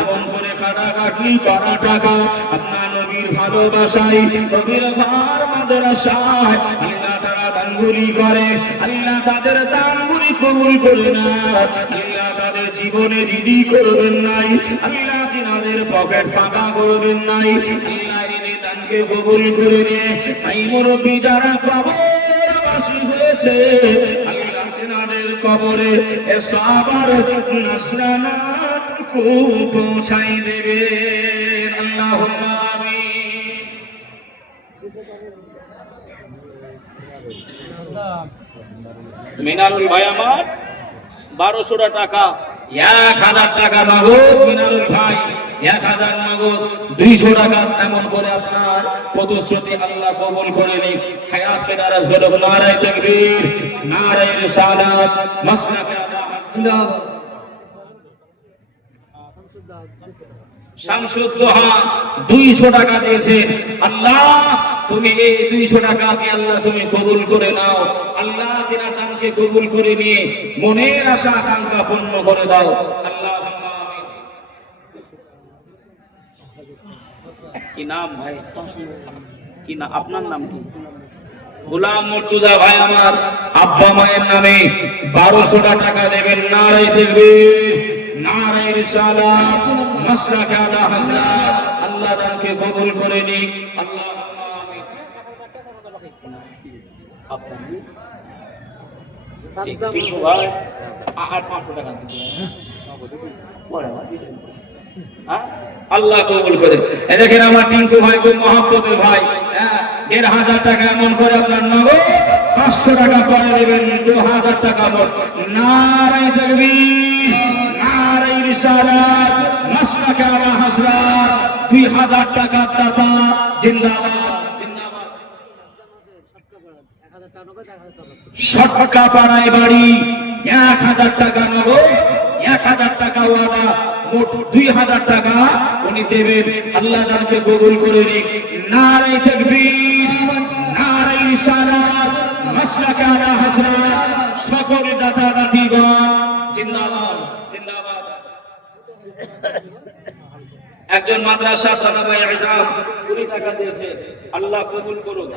এমন করে কাটাকাটি করা টাকা আপনার নবীর ভালোবাসায়, নবীর ঘর মাদ্রাসায় আল্লাহ তারা দানগুলি করে, আল্লাহ তাদের দানগুলি কবুল করে না, আল্লাহ তাদের জীবনে ঋণী করবেন নাই, আল্লাহ তিনাদের পকেট ফাঁকা করবেন নাই, আল্লাহ এই দানকে কবুল করে নিয়ে এই মুরব্বী যারা কবরবাসী হয়েছে, আল্লাহ তিনাদের কবরে এ সবার নাসরানাটুকু পৌঁছাই দেবেন। আল্লাহুম্মা আমিন। মিনারুল ভাই আমার 1200 টাকা, 1000 টাকা নগদ। মিনারুল ভাই 1000 নগদ, 200 টাকা এমন করে আপনার প্রতিশ্রুতি আল্লাহ কবুল করে নিক, হায়াতকে দারাজ করুক। নারায়ে তাকবীর, নারায়ে রিসালাত, মাসলাকে আলা হযরত। শামসুদ্দোহা 200 টাকা দিয়েছেন। আল্লাহ তুমি এই 200 টাকাকে আল্লাহ তুমি কবুল করে নাও, আল্লাহ তিনার দানকে কবুল করে নিয়ে মনের আশা আকাঙ্ক্ষা পূর্ণ করে দাও। আল্লাহুম্মা আমিন। কি নাম ভাই? কি না আপনার নাম কি? গোলাম মুর্তজা ভাই আমার আব্বা মায়ের নামে 1200 টাকা দেবেন। নারায়ে তাকবীর, নারায়ে রিসালাত, মাসলাকে আলা হযরত, আল্লাহ দানকে কবুল করে নিক। আল্লাহুম্মা আমিন। আপনার ঠিক ভাই আর 500 টাকা দিবেন। আল্লাহ কবুল করে। এই দেখেন আমার টিঙ্কু ভাই খুব মহব্বতের ভাই, 1500 টাকা এমন করে আপনার নগদ, 500 টাকা পরে দেবেন, 2000 টাকা মোট। নারায়ে তাকবীর, নারায়ে রিসালাত, মাসলাকে আলা হযরত, 2000 টাকা দাতা জিন্দাবাদ, জিন্দাবাদ। সটকা পাড়ায় বাড়ি 1000 টাকা নগদ, 1000 টাকা ওয়াদা, মোট 2000 টাকা উনি দেবেন। আল্লাহ দানকে কবুল করে নিক। নারায়ে তাকবীর, নারায়ে রিসালাত, মাসলাকে আলা হযরত, সকল দাতা দাতিগণ জিন্দাবাদ, জিন্দাবাদ। একজন মাদ্রাসা সালাবায়ে ইজাম 20 টাকা দিয়েছে, আল্লাহ কবুল করুন।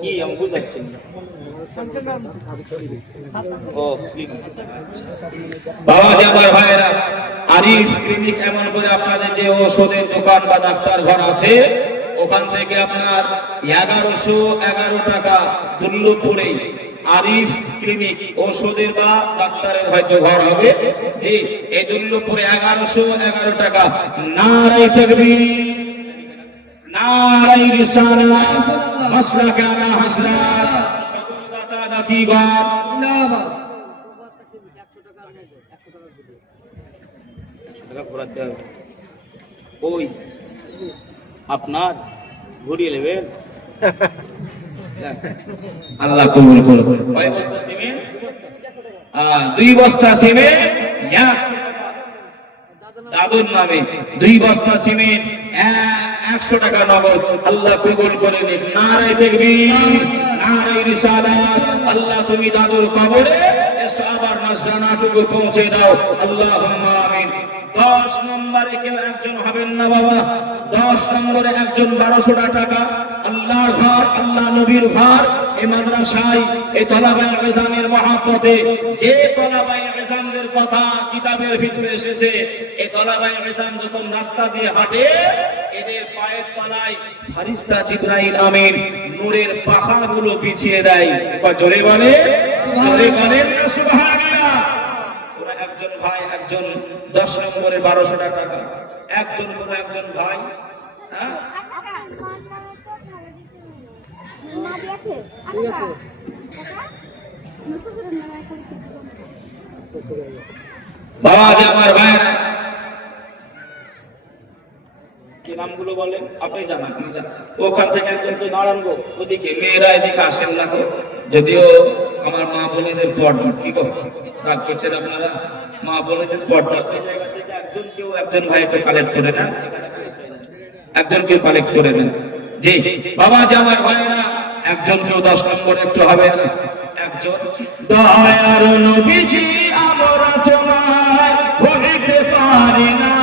কি আমি বুঝতে পারছি না। ও বাবা যে আমার ভাইয়েরা, আরিফ ক্লিনিক এমন করে আপনাদের যে ওষুধের দোকান বা ডাক্তার ঘর আছে, ওখান থেকে আপনার 1111 টাকা দুর্লভপুরে আরিফ ক্লিনিক ওষুধের বা ডাক্তারের হয়তো ঘর হবে, জি এই দুর্লভপুরে 1111 টাকা। নারায়ে তাকবীর, নারায়ে রিসালাত, মাসলাকে আলা হাসনাত, সকল দাতা দাতিগণ জিন্দাবাদ। টাকা ঘোরাতে হবে। ওই আপনার ঘুরিয়ে নেবেন, আল্লাহ কবুল করুন। কয় বস্তা সিমেন্ট? 2 বস্তা সিমেন্ট, দাদুর নামে 2 বস্তা সিমেন্ট 100 টাকা নগদ, আল্লাহ কবুল করে নিন। নারায়ে তাকবীর, নারায়ে রিসালাত। আল্লাহ তুমি দাদুর কবরে সাহাবার নাজরানাটুকু পৌঁছে দাও, আল্লাহুম্মা আমিন। 10 নম্বরে কেউ একজন হবেন না বাবা, 10 নম্বরে একজন 1200 টাকা। আল্লাহর ঘর, আল্লাহ নবীর ঘর, এই মাদ্রাসায় এই তলাবায়ে ইলজামের মহব্বতে যে তলাবায়ে ইলজামদের কথা কিতাবের ভিতরে এসেছে, এই তলাবায়ে ইলজাম যখন রাস্তা দিয়ে হাঁটে, এদের পায়ের তলায় ফারিস্তা জিবরাইল আমিন নূরের পাখাগুলো বিছিয়ে দেয়। বা জোরে বলে, জোরে বলেন না সুবহানাল্লাহ। ওরা একজন ভাই, একজন 10 নম্বরে 1200 টাকা, একজন কোন একজন ভাই, হ্যাঁ ঠিক আছে। বাবা যে আমার ভাইরা, কি নামগুলো বলেন আপনি জানান, আপনি জানান। ওখান থেকে একজনকে দাঁড়ান গো, ওদিকে মেয়েরা এদিকে আসেন না গো। যদিও আমার মা বোনেদের পর্দা, কি গো রাগ করছেন আপনারা? মা বোনেদের পর্দা, ওই জায়গা থেকে একজন ভাই একটু কালেক্ট করে নেন, একজন কেউ কালেক্ট করে নেন। জি বাবা যে আমার ভাইরা, একজন কেউ 10 নম্বরে একটু হবে না, একজন। দয়ার নবীজি আমরা তোমায় ভুলতে পারি না,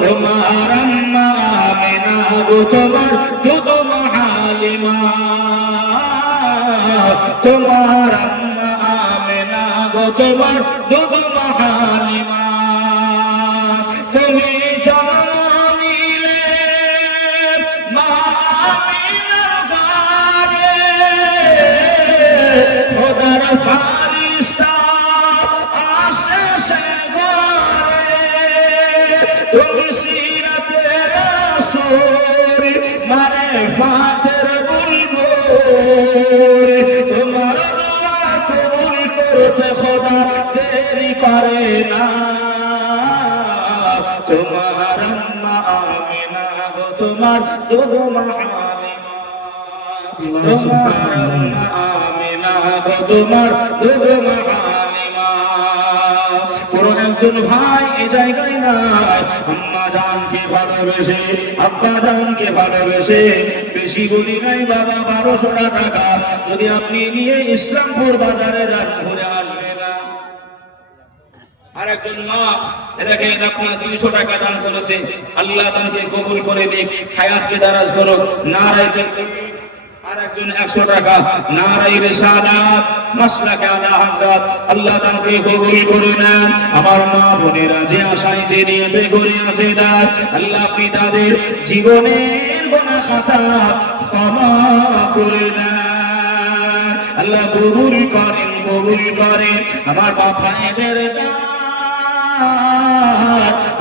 তোমার আম্মা আমিনা গো, তোমার দুধ হালিমা, তোমার আম্মা আমিনা গো, তোমার দুধ হালিমা। তুমি জন্ম নিলে মা আমিনার ঘরে, খোদার ফারিস্তা আসে সে ঘরে। তুমি সিরাতে রাসূল মারিফাতের বুলবুল, তোমার দোয়া কবুল করতে খোদা দেরি করে না। তোমার আম্মা আমিনা গো, তোমার দুধ হালিমা, তোমার আম্মা আমিনা গো, তোমার দুধ হালিমা। কোন একজন ভাই এই জায়গায় না, আম্মা জানকে ভালোবেসে, আব্বা জানকে ভালোবেসে, বেশি বলি নাই বাবা 1200 টাকা যদি আপনি নিয়ে ইসলামপুর বাজারে যান, ঘুরে আসবে না। আর একজন মা দেখেন আপনার 200 টাকা দান করেছে, আল্লাহ দানকে কবুল করে নিক, হায়াতকে দারাজ করুক। নারায়ে তাকবীর। আর একজন 100 টাকা, নারায়ে রিসালাত, মাসলাকে আলা হযরত, আল্লাহ দানকে কবুল করে নেন। আমার মা বোনেরা যে আশায় যে নিয়তে করে আছে দান, আল্লাহ আপনি তাদের জীবনের গুনাহ খাতা ক্ষমা করে নেন, আল্লাহ কবুল করেন, কবুল করেন। আমার বাবা এদের দান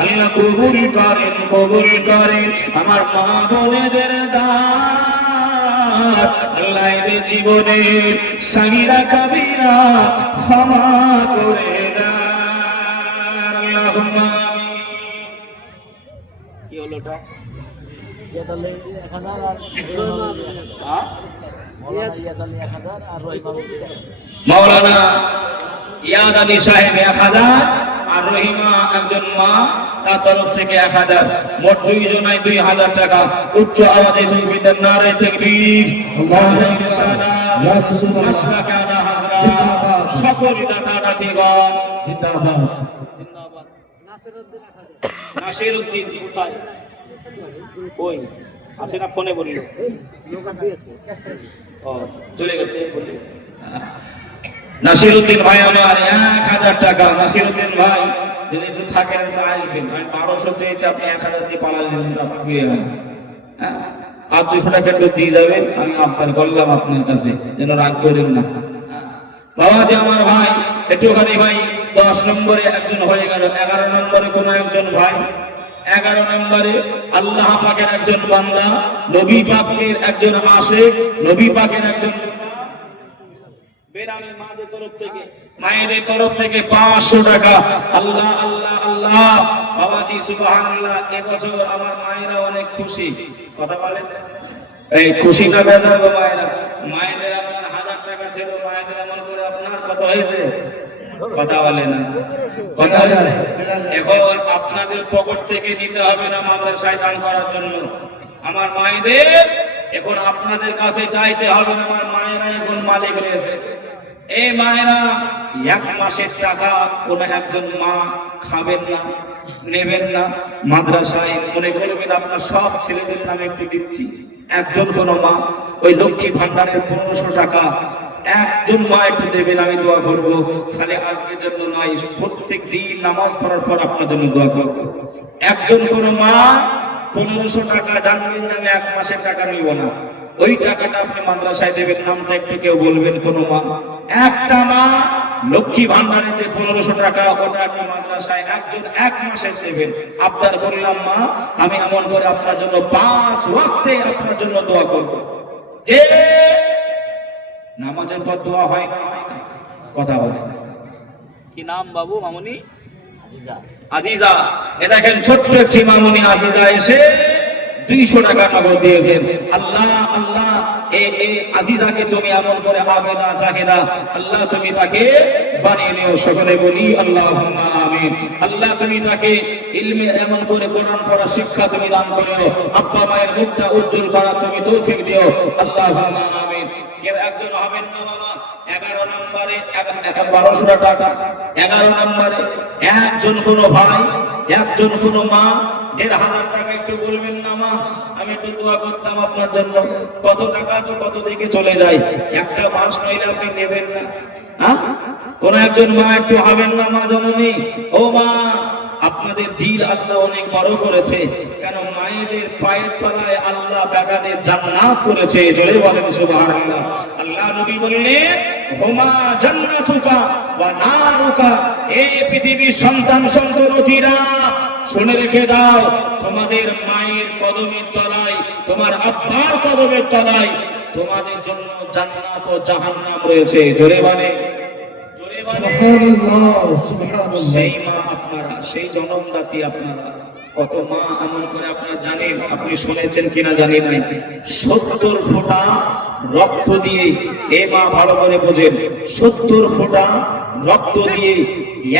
আল্লাহ কবুল করেন, কবুল করেন। আমার মা বোনেদের দান আল্লাহ এদের জীবনে সাগীরা কাবীরা ক্ষমা করে দেন, আল্লাহুম্মা আমিন। কি হলো এটা? ইয়াদালে 1000 আর হ্যাঁ ইয়াদালে 1000 আর মাওলানা ইয়াদ আলী সাহেব 1000 আর রহিমা একজন মা, তার তরফ থেকে 1000, মোট 2 জনায় 2000 টাকা। উচ্চ আওয়াজে তাকবীর দেন, নারায়ে তাকবীর, নারায়ে রিসালাত, মাসলাকে আলা হযরত, সকল দাতা দাতিগণ জিন্দাবাদ, জিন্দাবাদ। নাসিরউদ্দিন কোথায়? কই আছে না ফোনে বললো? ও চলে গেছে বললো। নাসিরউদ্দিন ভাই আমার 1000 টাকা। নাসিরউদ্দিন ভাই যদি একটু থাকেন একটু আসবেন। আমি 1200 চেয়েছি, আপনি 1000 দিয়ে পালালেন, হ্যাঁ, আর 200 টাকা একটু দিয়ে যাবেন। আমি আবদার করলাম আপনার কাছে, যেন রাগ করেন না। বাবাজি আমার ভাই একটুখানি ভাই 10 নম্বরে একজন হয়ে গেল, 11 নম্বরে কোন একজন ভাই, 11 নম্বরে আল্লাহ পাকের একজন বান্দা, নবী পাকের একজন আশিক, নবী পাকের একজন বেরামি মায়েদের তরফ থেকে 500 টাকা। আল্লাহ আল্লাহ আল্লাহ, বাবাজি সুবহানাল্লাহ। এবছর আমার মায়েরা অনেক খুশি। কথা বলেন, এই খুশিটা বেজার গো মায়েরা। মায়েদের আপনার 1000 টাকা ছিল, মায়েদের এমন করে আপনার কত হয়েছে? কথা বলে না, কথা বলে। এখন আপনাদের পকেট থেকে নিতে হবে না মাদ্রাসায় দান করার জন্য। আমার মায়েদের এখন আপনাদের কাছে চাইতে হবে না। আমার মায়েরা এখন মালিক হয়েছে। এই মায়েরা 1 মাসের টাকা কোন একজন মা খাবেন না, নেবেন না। মাদ্রাসায় মনে করবেন আপনার সব ছেলেদের নামে একটু দিচ্ছি। একজন কোন মা ওই লক্ষ্মী ভান্ডারের 1500 টাকা একজন মা একটু দেবেন, আমি দোয়া করব। খালি আজকের জন্য নয়, প্রত্যেক দিন নামাজ পড়ার পর আপনার জন্য দোয়া করব। একজন কোন মা 1500 টাকা জানবেন যে আমি 1 মাসের টাকা নিব না, ওই টাকাটা আপনি মাদ্রাসায় দেবেন। নামটা একটু কেউ বলবেন কোন মা? একটা মা লক্ষ্মী ভান্ডারে যে 1500 টাকা, ওটা আপনি মাদ্রাসায় একজন 1 মাসে দেবেন। আবদার করলাম মা, আমি এমন করে আপনার জন্য 5 ওয়াক্তে আপনার জন্য দোয়া করব। যে নামাজের পর দোয়া হয় না, হয় না? কথা বলে কি নাম বাবু? মামুনি আজিজা। এ দেখেন ছোট্ট একটি মামুনি আজিজা এসে 200 টাকা নগদ দিয়েছেন। আল্লাহ আল্লাহ, এ আজিজাকে তুমি এমন করে আবেদা চাহিদা আল্লাহ তুমি তাকে বানিয়ে নিও। সকলে বলি আল্লাহুম্মা আমিন। আল্লাহ তুমি তাকে ইলমে এমন করে কোরআন পড়া শিক্ষা তুমি দান করো। আব্বা মায়ের মুখটা উজ্জ্বল করা তুমি তৌফিক দিও। আল্লাহুম্মা আমিন। কেউ একজন হবেন না বাবা? 11 নম্বরে 1200 টাকা। 11 নম্বরে একজন কোন ভাই, একজন কোন মা 1500 টাকা একটু বলবেন না মা, আমি একটু দোয়া করতাম আপনার জন্য। কত টাকা তো কত দিকে চলে যায়, একটা মাস নইলে আপনি নেবেন না। হ্যাঁ, কোন একজন মা একটু হবেন না মা জননী? ও মা, আপনাদের দিল আল্লাহ অনেক বড় করেছে। কেন মায়েদের পায়ের তলায় আল্লাহ বেটাদের জান্নাত করেছে। জোরে বলেন সুবহানাল্লাহ। আল্লাহ নবী বললেন হুমা জান্নাতুকা ওয়া নারুকা। এই পৃথিবীর সন্তান সন্ততিরা শুনে রেখে দাও, তোমাদের মায়ের কদমের তলায়, তোমার আব্বার কদমের তলায় তোমাদের জন্য জান্নাত ও জাহান্নাম রয়েছে। জোরে বলে, জোরে বলে সুবহানাল্লাহ। সেই মা আপনারা, সেই জনমদাতি আপনারা। কত মা এমন করে আপনারা জানেন, আপনি শুনেছেন কিনা জানি নাই, 70 ফোঁটা রক্ত দিয়ে, এ মা ভালো করে বোঝেন, 70 ফোঁটা রক্ত দিয়ে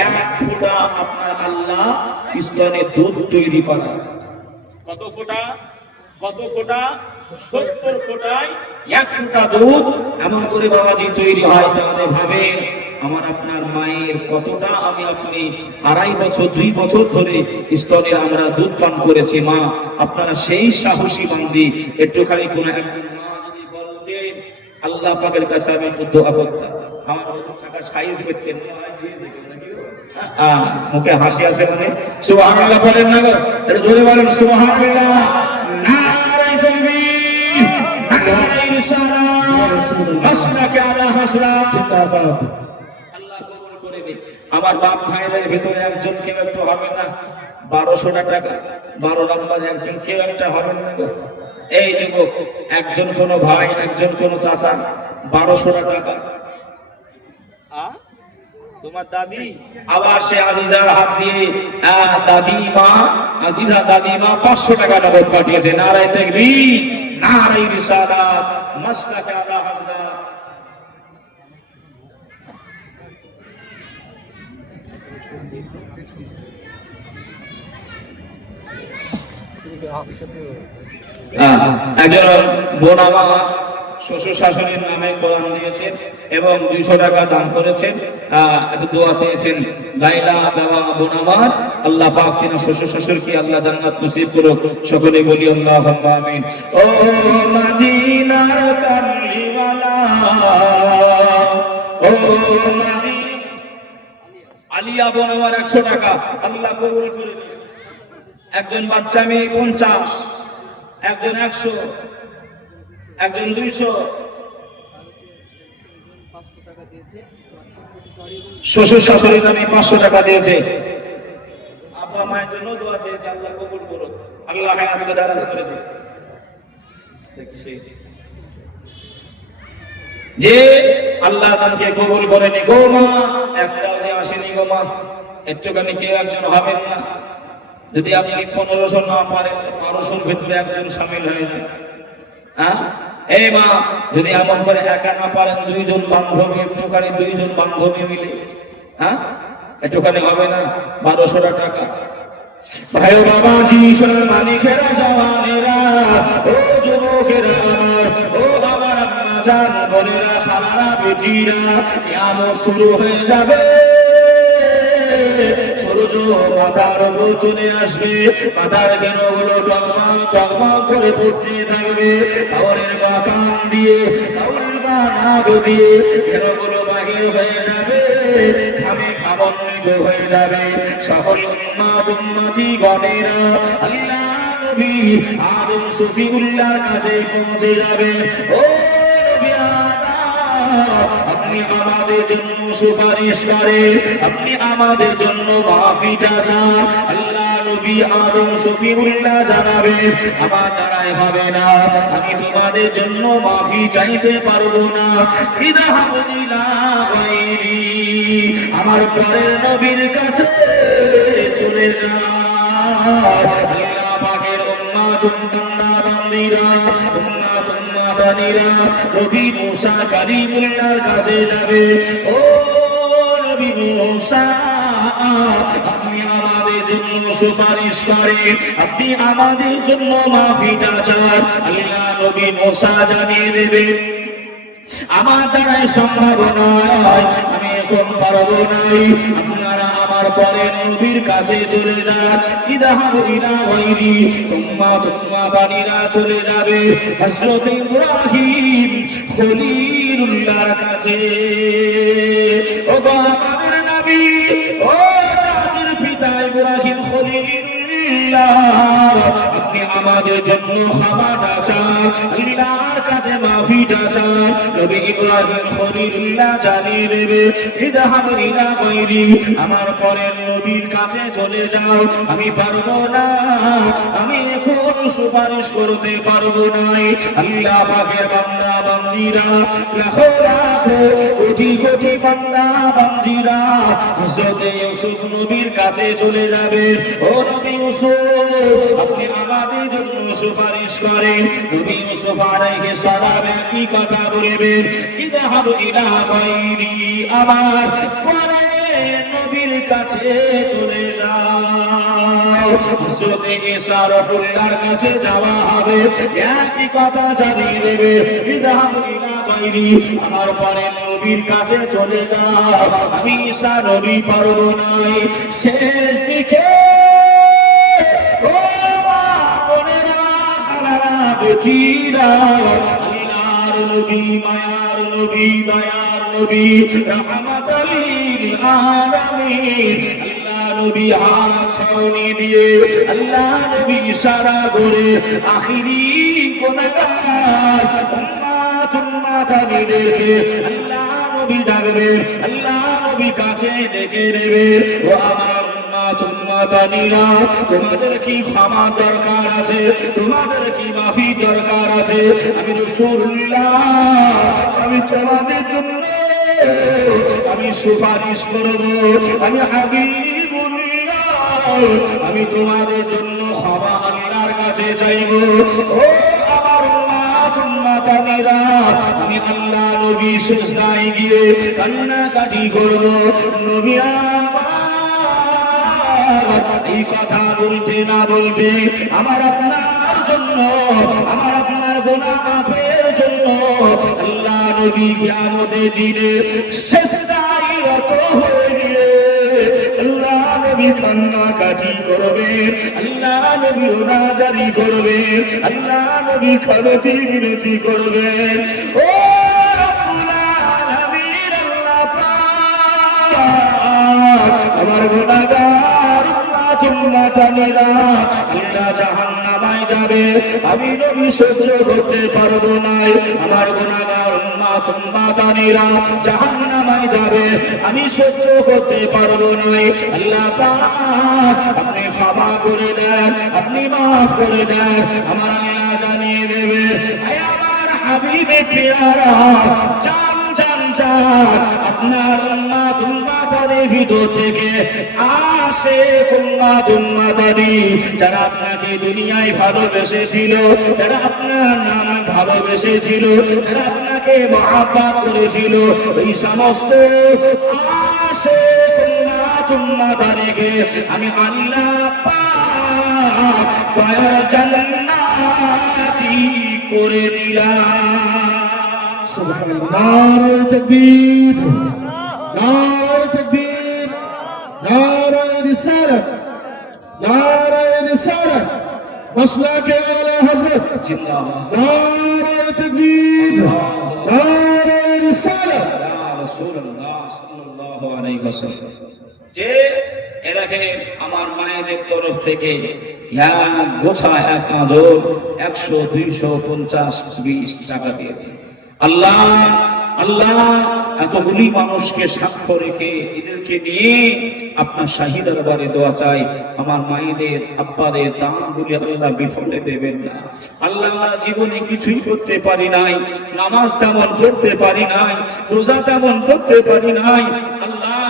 1 ফোঁটা আপনার আল্লাহ স্তনে দুধ তৈরি করা। কত ফোঁটা? কত ফোঁটা? 70 ফোঁটায় 1 ফোঁটা দুধ এমন করে বাবাজি তৈরি হয়। তাহলে ভাবেন আমার আপনার মায়ের কতটা আমি আপনি 2.5 বছর 2 বছর ধরে স্তনে আমরা দুধ পান করেছি। মা আপনারা সেই সাহসী বান্দি। একটুখানি কোন একজন মা যদি বলতেন, আল্লাহ পাকের কাছে আমি একটু দোয়া করতাম, আমার টাকা সাইজ করতেন, মুখে হাসি আছে মানে সুবহানাল্লাহ বলেন না গো? একটু জোরে বলেন সুবহানাল্লাহ। নারে তাকবীর, নারে রিসালাত, হাসনাকে আলা হাসরাত। আল্লাহ কবুল করে নিন। আমার বাপ ভাইদের ভিতরে একজন কেউ একটু হবে না 1200 টাকা? 12 নম্বর একজন কেউ একটা হবেন না গো? এই যুবক, একজন কোন ভাই, একজন কোন চাচা 1200 টাকা। তোমার দাদি আবার সে আজিজার হাত দিয়ে দাদি মা, আজিজা দাদি মা 500 টাকা নগদ পাঠিয়েছে। নারায়ে তাকবীর, নারায়ে রিসালাত, মাসলাকে আলা হাজরাত। একজন বোন আমার শ্বশুর শাশুড়ির নামে কোরআন দিয়েছে। এবং 200 টাকা দান করেছেন, একটু দোয়া চেয়েছেন। লাইলা বাবা বোন আমার, আল্লাহ পাক তিনা শ্বশুর শাশুড়িকে আল্লাহ জান্নাত নসিব করুক। সকলে বলি আল্লাহুম্মা আমিন। ও মদিনার কামলিওয়ালা, ও মদিনা আলিয়া বোন আমার 100 টাকা আল্লাহ কবুল করে নিন। একজন বাচ্চা মেয়ে 50, একজন 100, একজন 200, শ্বশুর শাশুড়ির নামে 500 টাকা দিয়েছে। আব্বা মায়ের জন্য দোয়া চেয়েছে, আল্লাহ কবুল করুন, আল্লাহ হায়াতকে দারাজ করে দিন। যে আল্লাহ দানকে কবুল করেনি গো মা, একটাও যে আসেনি গো মা, একটুখানি কেউ একজন হবেন না? যদি আপনি 1500 না পারেন, 1200 ভিতরে একজন শামিল হয়ে যান। হ্যাঁ এই মা, যদি এমন করে একা না পারেন, 2 জন বান্ধবী, একটুখানি 2 জন বান্ধবী মিলে, হ্যাঁ একটুখানি হবে না? 1200 টাকা। ভাই ও বাবাজি, সোনার মানিকেরা, জওয়ানেরা, ও যুবকেরা আমার, ও আমার আম্মা জান, বোনেরা, খালারা, বেটিরা, কিয়ামত শুরু হয়ে যাবে। সূর্য মাথার উপর চলে আসবে, মাথার কেনগুলো টগমগ টগমগ করে ফুটতে থাকবে। কাউরের গা কান দিয়ে, কাউরের গা নাক দিয়ে কেনগুলো বাহির হয়ে যাবে, খামে খামন্বিত হয়ে যাবে। সকল উম্মাত উম্মতি গণেরা আল্লাহ নবী আদম শফিউল্লাহর কাছে পৌঁছে যাবে। ও নবী আপনি আমাদের জন্য সুপারিশ করেন, আপনি আমাদের জন্য মাফিটা চান। আল্লাহ নবী আদম শফিউল্লাহ জানাবেন, আমার দ্বারাই হবে না, আমি তোমাদের জন্য মাফি চাইতে পারবো না। ইযহাবু ইলা গায়রি, আমার পরের নবীর কাছে চলে যাও। আল্লাহ পাকের উম্মাতুন বান্দা বান্দীরা, উম্মাতুন বান্দীরা নবী মুসা কালিমুল্লাহর কাছে যাবে। ও নবী মুসা, আপনি আমাদের জন্য সুপারিশ করেন, আপনি আমাদের জন্য মাফিটা চান। আল্লাহ নবী মুসা জানিয়ে দেবেন, আমার দ্বারাই সম্ভব নয়, আমি এখন পারবো নাই, আপনারা আমার পরের নবীর কাছে চলে যান। ইযহাবু ইলা গায়রি, তুম্মা বানিরা চলে যাবে হযরত ইব্রাহিম খলিলুল্লাহর কাছে। ও গো আমাদের নবী, ও জাতির পিতা ইব্রাহিম খলিলুল্লাহ, আপনি আমাদের জন্য ক্ষমাটা চান, আল্লাহর কাছে মাফিটা চান। নবী ইব্রাহিম খলিলুল্লাহ জানিয়ে দেবে, ইযহাবু ইলা গায়রি, আমার পরের নবীর কাছে চলে যাও, আমি পারবো না, আমি এখন সুপারিশ করতে পারবো না। আল্লাহ পাকের বান্দা বান্দীরা, লাখো লাখো কোটি কোটি বান্দা বান্দীরা হযরত ইউসুফ নবীর কাছে চলে যাবে। ও নবী ইউসুফ, আপনি আমাদের জন্য সুপারিশ করেন। নবী ইউসুফ আলাইহিস সালাম কি কথা বলবেন, ইযহাবু ইলা গায়রি, আমার পরের নবীর কাছে চলে যাও। হযরত ঈসা রাসূলুল্লাহর কাছে যাওয়া হবে, একই কথা জানিয়ে দেবে, ইযহাবু ইলা গায়রি, আমার পরের নবীর কাছে চলে যাও, আমি ঈসা নবী পারবো না। শেষ দিকে ও মা বোনেরা, খালারা, বেটিরা, আল্লাহর নবী, মায়ার নবী, দয়ার নবী, রাহমাতাল লিল আলামিন, আল্লাহ নবী হাত ছাউনি দিয়ে, আল্লাহ নবী ইশারা করে আখিরি গুনাহগার উম্মাত উম্মাতানিদেরকে আল্লাহ নবী ডাকবেন, আল্লাহ নবী কাছে ডেকে নেবেন। ও আমার উম্মাত উম্মাতানিরা, তোমাদের কি ক্ষমা দরকার আছে, তোমাদের কি মাফি দরকার আছে? আমি রাসূলুল্লাহ, আমি তোমাদের জন্য আমি সুপারিশ করব, আমি হাবিবুল্লাহ, আমি তোমাদের জন্য ক্ষমা আল্লাহর কাছে চাইব। ও আমার উম্মাত উম্মাতানিরা, আমি আল্লাহ নবী সিজদায় গিয়ে কান্নাকাটি করব। নবী আমার এই কথা বলতে না বলতে আমার আপনার জন্য, আমার আপনার গুনাহ মাফের জন্য আল্লাহ নবী কিয়ামতের দিনে সিজদায় রত হয়ে গিয়ে আল্লাহ নবী কান্নাকাটি করবে, আল্লাহ নবী রোনাজারি করবে, আল্লাহ নবী খানতি বিনতি করবে। ও রব্বুল আলামিন আল্লাহ পাক, আমার গুনাহগার উম্মত-উম্মতানেরা আল্লাহ জাহান্নামায় যাবে, আমি নবী সহ্য করতে পারবো না। আমার গুনাহগার উম্মত-উম্মতানেরা জাহান্নামায় যাবে, আমি সহ্য করতে পারবো না। আল্লাহ পাক আপনি ক্ষমা করে দেন, আপনি মাফ করে দেন। আমার আল্লাহ জানিয়ে দেবে, হে আমার হাবিবে প্রিয়ারা, জান জান জান আপনার উম্মত-উম্মতানের ভিতর থেকে আসে উম্মত-উম্মতানি যারা আপনাকে দুনিয়ায় ভালোবেসেছিল, যারা আপনার নাম ভালোবেসেছিল, যারা আপনাকে মহব্বত করেছিল, এই সমস্ত আসে উম্মত-উম্মতানিকে আমি আল্লাহ পাক দয়ার জান্নাতি করে দিলাম। নারে তাকবীর, নারে তাকবীর, নারে রিসালাত, নারে রিসালাত, মাসলাকে আলা হযরত জিন্দাবাদ। নারে তাকবীর, নারে রিসালাত। ইয়া রাসূলুল্লাহ সাল্লাল্লাহু আলাইহি ওয়াসাল্লাম। যে এটাকে আমার মায়েদের তরফ থেকে এক গোছা এক মাজর 100 200 50 20 টাকা দিয়েছে। আল্লাহ আল্লাহ এতগুলি মানুষকে সাক্ষ্য রেখে এদেরকে নিয়ে আপনার শাহী দরবারে দোয়া চাই, আমার মায়েদের আব্বাদের দানগুলি আল্লাহ বিফলে দেবেন না। আল্লাহ আমরা জীবনে কিছুই করতে পারি নাই, নামাজ তেমন পড়তে পারি নাই, রোজা তেমন করতে পারি নাই। আল্লাহ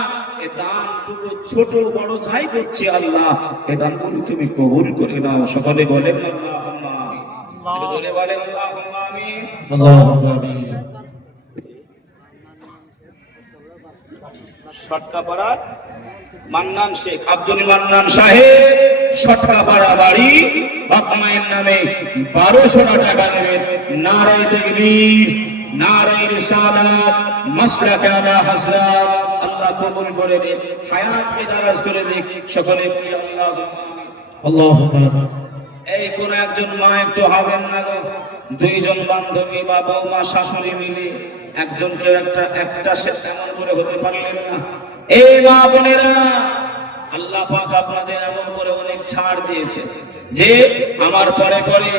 এ দানটুকু ছোট বড় যাই করছি, আল্লাহ এ দানগুলি তুমি কবুল করে নাও। সকলে বলেন আল্লাহুম্মা আমিন। একটু জোরে বলেন আল্লাহুম্মা আমিন। আল্লাহুম্মা আমিন। সটকাপাড়া মান্নান শেখ আব্দুল মান্নান সাহেব, সটকাপাড়া বাড়ি, বাকমায়ের নামে 1200 টাকা নেবেন। নারায়ে তাকবীর, নারায়ে রিসালাত, মাসলাকে আলা হযরত আল্লাহ কবুল করে নিন, হায়াতকে দারাজ করে দিন। সকলে বলি আল্লাহুম্মা আমিন। আল্লাহুম্মা আমিন। এই কোন একজন মা একটু হবেন না গো, দুইজন বান্ধবী বা বৌমা শাশুড়ি মিলে একজনকে একটা সে এমন করে হতে পারলেন না। এই মা বোনেরা, আল্লাহ পাক আপনাদের এমন করে অনেক ছাড় দিয়েছে যে আমার পরে পরে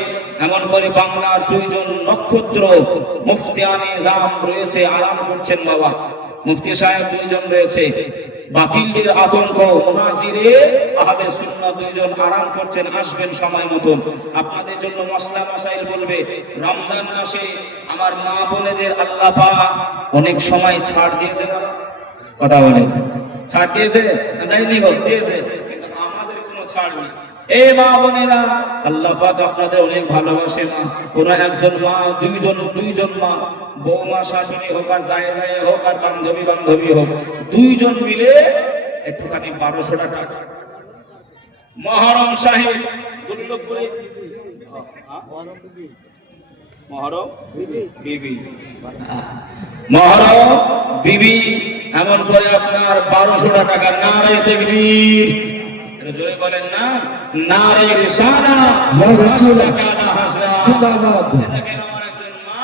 এমন করে বাংলার দুইজন নক্ষত্র মুফতিয়ানে জাম রয়েছে, আরাম করছেন। বাবা মুফতি সাহেব দুইজন রয়েছে, বাতিলের আতঙ্ক মুনাজিরে আহলে সুন্নাহ দুইজন আরাম করছেন, আসবেন সময় মতন। আপনাদের জন্য মসলা মাসাইল বলবে। রমজান মাসে আমার মা বোনেদের আল্লাহ পাক অনেক সময় ছাড় দিয়েছে না? কথা বলেন, ছাড় দিয়েছে না? দেয়নি গো, দিয়েছে, কিন্তু আমাদের কোনো ছাড় নেই। এই মা বোনেরা, আল্লাহ পাক আপনাদের অনেক ভালোবাসে না। কোন একজন মা, দুইজন মা, বৌমা শাশুড়ি হোক আর যায় হোক আর বান্ধবী বান্ধবী হোক, দুইজন মিলে একটুখানি 1200 টাকা মহরম সাহেব দুর্লভপুরে, মহরম বিবি, মহরম বিবি এমন করে আপনার 1200 টাকা। নারায়ে তাকবীর, জোরে বলেন না, নারায়ে রিসালাত, মাসলাকে আলা হযরত জিন্দাবাদ। দেখেন আমার একজন মা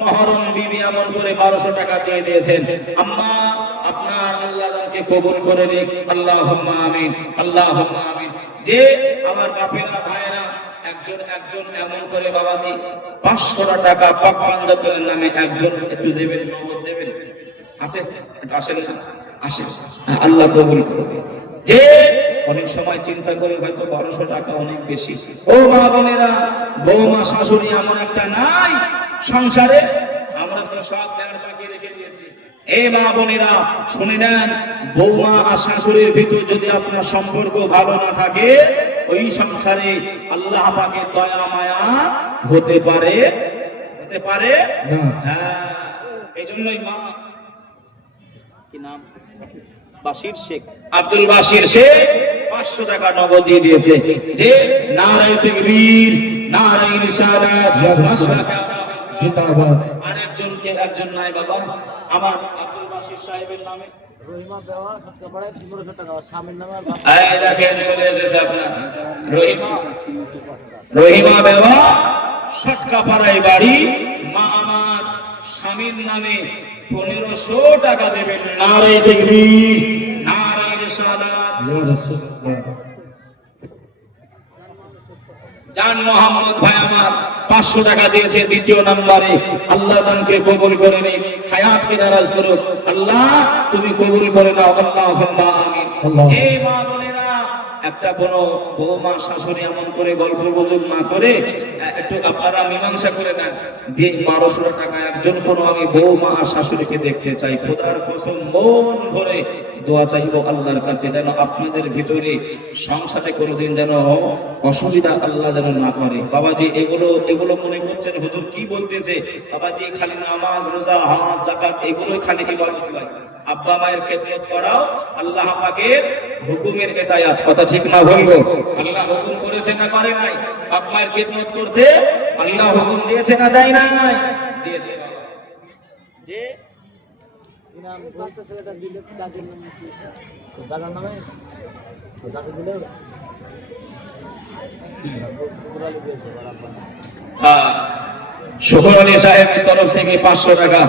মহরম বিবি এমন করে 1200 টাকা দিয়ে দিয়েছেন। আম্মা আপনার আল্লাহ দানকে কবুল করে নিক, আল্লাহুম্মা আমিন, আল্লাহুম্মা আমিন। যে আমার বাপেরা ভাইরা একজন এমন করে বাবাজি 500 টাকা পাক পাঞ্জাতের নামে একজন একটু দেবেন, নগদ দেবেন। আছে আসেন না, আসেন, আল্লাহ কবুল করবে। যে অনেক সময় চিন্তা করে হয়তো 1200 টাকা অনেক বেশি। ও মা বোনেরা, বৌমা শাশুড়ি এমন একটা নাই সংসারে, আমরা তো সব ব্যাংক বাকি রেখে দিয়েছি। এই মা বোনেরা শুনে নেন, বৌমা আর শাশুড়ির ভিতর যদি আপনার সম্পর্ক ভালো না থাকে, ওই সংসারে আল্লাহ পাকের দয়া মায়া হতে পারে না। হ্যাঁ, এই জন্যই মা, কি নাম, বাশির শেখ, আব্দুল বাশির শেখ 500 টাকা নগদ দিয়ে দিয়েছে। যে নারায়ে তাকবীর, নারায়ে রিসালাত, মাসলাকে আলা হযরত জিন্দাবাদ আরেকজনকে একজন নাই বাবা আমার আব্দুল বাসির সাহেবের নামে রহিমা দেওয়া সবকে পড়ে 1500 টাকা স্বামীর নামে আর বাপ এই দেখেন চলে এসেছে আপনার রহিমা বেওয়া সটকাপাড়ায় বাড়ি মা আমার স্বামীর নামে 1500 টাকা দেবেন নারে তাকবীর নারে রিসালাত ইয়া রাসূলুল্লাহ জান মোহাম্মদ ভাই আমার 500 টাকা দিয়েছে দ্বিতীয় নম্বরে আল্লাহ দানকে কবুল করে নিন হায়াতকে নারাজ করুক আল্লাহ তুমি কবুল করে নাও আল্লাহুম্মা আমিন আল্লাহ। এই মা বোনেরা একটা কোনো বৌমা শাশুড়ি এমন করে গল্প গুজব না করে একটু আপনারা মীমাংসা করে নেন দিয়ে 1200 টাকা একজন কোনো আমি বৌমা আর শাশুড়িকে দেখতে চাই খোদার কসম মন ভরে দোয়া চাইবো আল্লাহর কাছে যেন আপনাদের ভিতরে সংসারে কোনোদিন যেন অসুবিধা আল্লাহ যেন না করে বাবাজি এগুলো মনে করছেন হুজুর কি বলতেছে বাবাজি খালি নামাজ রোজা হজ যাকাত এগুলোই খালি ইবাদত নয় আব্বা মায়ের খেদমত করাও আল্লাহ পাকের হুকুমের হেদায়াত কথা ঠিক না বলবো আল্লাহ হুকুম করেছে না করে নাই আব্বা মায়ের খেদমত করতে আল্লাহ হুকুম দিয়েছে না দেয় নাই দিয়েছে যে ইনাম বলতেছে এটা দিলে দাদির নামে কি তো দাদার নামে তো দাদি দিলে পুরালি দিয়েছে বরাবর শুকর আলী সাহেবের তরফ থেকে 500 টাকা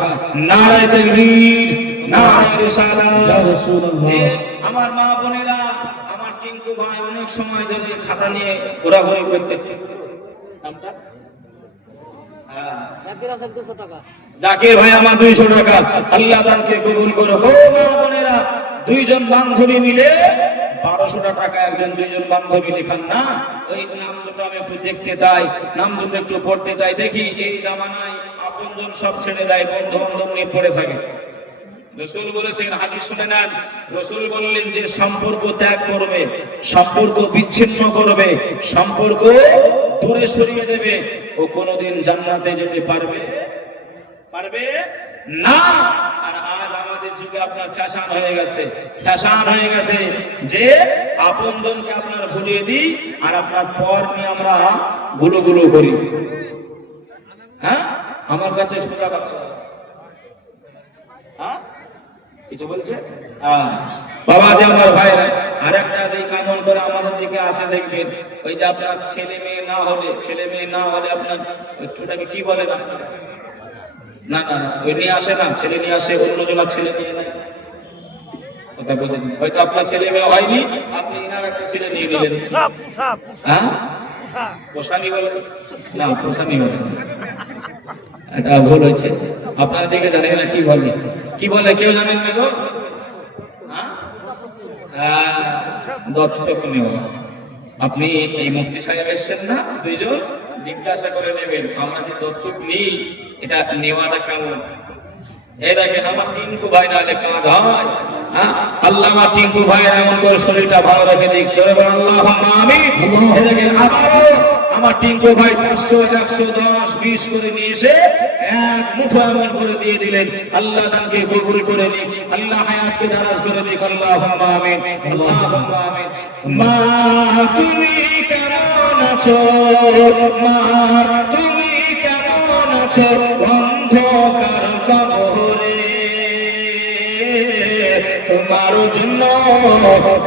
নারায়ে তাকবীর নারায়ে রিসালাত ইয়া রাসূলুল্লাহ যে আমার মা বোনেরা আমার টিঙ্কু ভাই অনেক সময় ধরে খাতা নিয়ে ঘোরাঘুরি করতেছে নামটা জাকির আছে 200 টাকা জাকির ভাই আমার 200 টাকা আল্লাহ দানকে কবুল করো ও মা বোনেরা দুইজন বান্ধবী মিলে 1200 টাকা একজন দুইজন বান্ধবী লেখান না ওই নাম দুটো আমি একটু দেখতে চাই নাম দুটো একটু পড়তে চাই দেখি এই জামানায় আপনজন সব ছেড়ে দেয় বন্ধু বান্ধব নিয়ে পড়ে থাকে রাসূল বলেছেন হাদিস শুনে নেন রাসূল বললেন যে সম্পর্ক ত্যাগ করবে সম্পর্ক বিচ্ছিন্ন করবে সম্পর্ক দূরে সরিয়ে দেবে ও কোনোদিন জান্নাতে যেতে পারবে না আর আজ আমাদের যুগে আপনার ফ্যাশন হয়ে গেছে যে আপনজনকে আপনার ভুলিয়ে দিই আর আপনার পর নিয়ে আমরা গুলো করি হ্যাঁ আমার কাছে সোজা কথা হ্যাঁ কিছু বলছে বাবা যে আমার ভাই আরেকটা দিক কেমন করে আমাদের দিকে আছে দেখবেন ওই যে আপনার ছেলে মেয়ে না হলে আপনার ওইটাকে কি বলেন আপনারা না ওই নিয়ে আসে না ছেলে নিয়ে আসে অন্যজনের ছেলে নিয়ে নেয় কথা বলেন হয়তো আপনার ছেলে মেয়ে হয়নি আপনি ইনার একটা ছেলে নিয়ে নিলেন হ্যাঁ পোষানি বলে না পোষানি বলে এটা ভুল হয়েছে আপনার দিকে জানেন না কি বলে কেউ জানেন না গো দত্তক নেওয়া আপনি এই মুফতি সাহেব এসেছেন না দুইজন জিজ্ঞাসা করে নেবেন আমরা যে দত্তক নিই এটা নেওয়াটা কেমন এই দেখেন আমার টিঙ্কু ভাই নাহলে কাজ হয় হ্যাঁ আল্লাহ আমার টিঙ্কু ভাইয়ের এমন করে শরীরটা ভালো রেখে দিক সরে বলেন আল্লাহুম্মা আমিন এই দেখেন আবারও আমার টিঙ্কু ভাই 500 110 20 করে নিয়ে এসে এক মুঠো এমন করে দিয়ে দিলেন আল্লাহ দানকে কবুল করে নিক আল্লাহ হায়াতকে দারাজ করে দিক আল্লাহুম্মা আমিন আল্লাহুম্মা আমিন মা তুমি কেমন আছো মা তুমি কেমন আছো অন্ধকার কবরে তোমার জন্য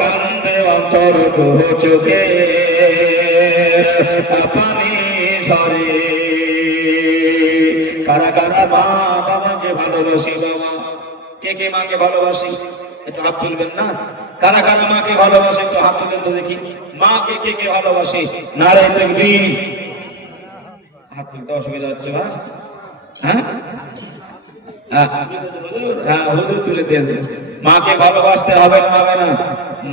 কান্দে অন্তর দু চোখে পানি ঝরে কারা কারা মা বাবাকে ভালোবাসি বাবা কে মাকে ভালোবাসি একটু হাত তুলবেন না কারা কারা মাকে ভালোবাসে একটু হাত তুলেন তো দেখি মাকে কে ভালোবাসে নারায়ে তাকবীর হাত তুলতে অসুবিধা হচ্ছে না হ্যাঁ হুজুর তুলে দিয়ে মাকে ভালোবাসতে হবে না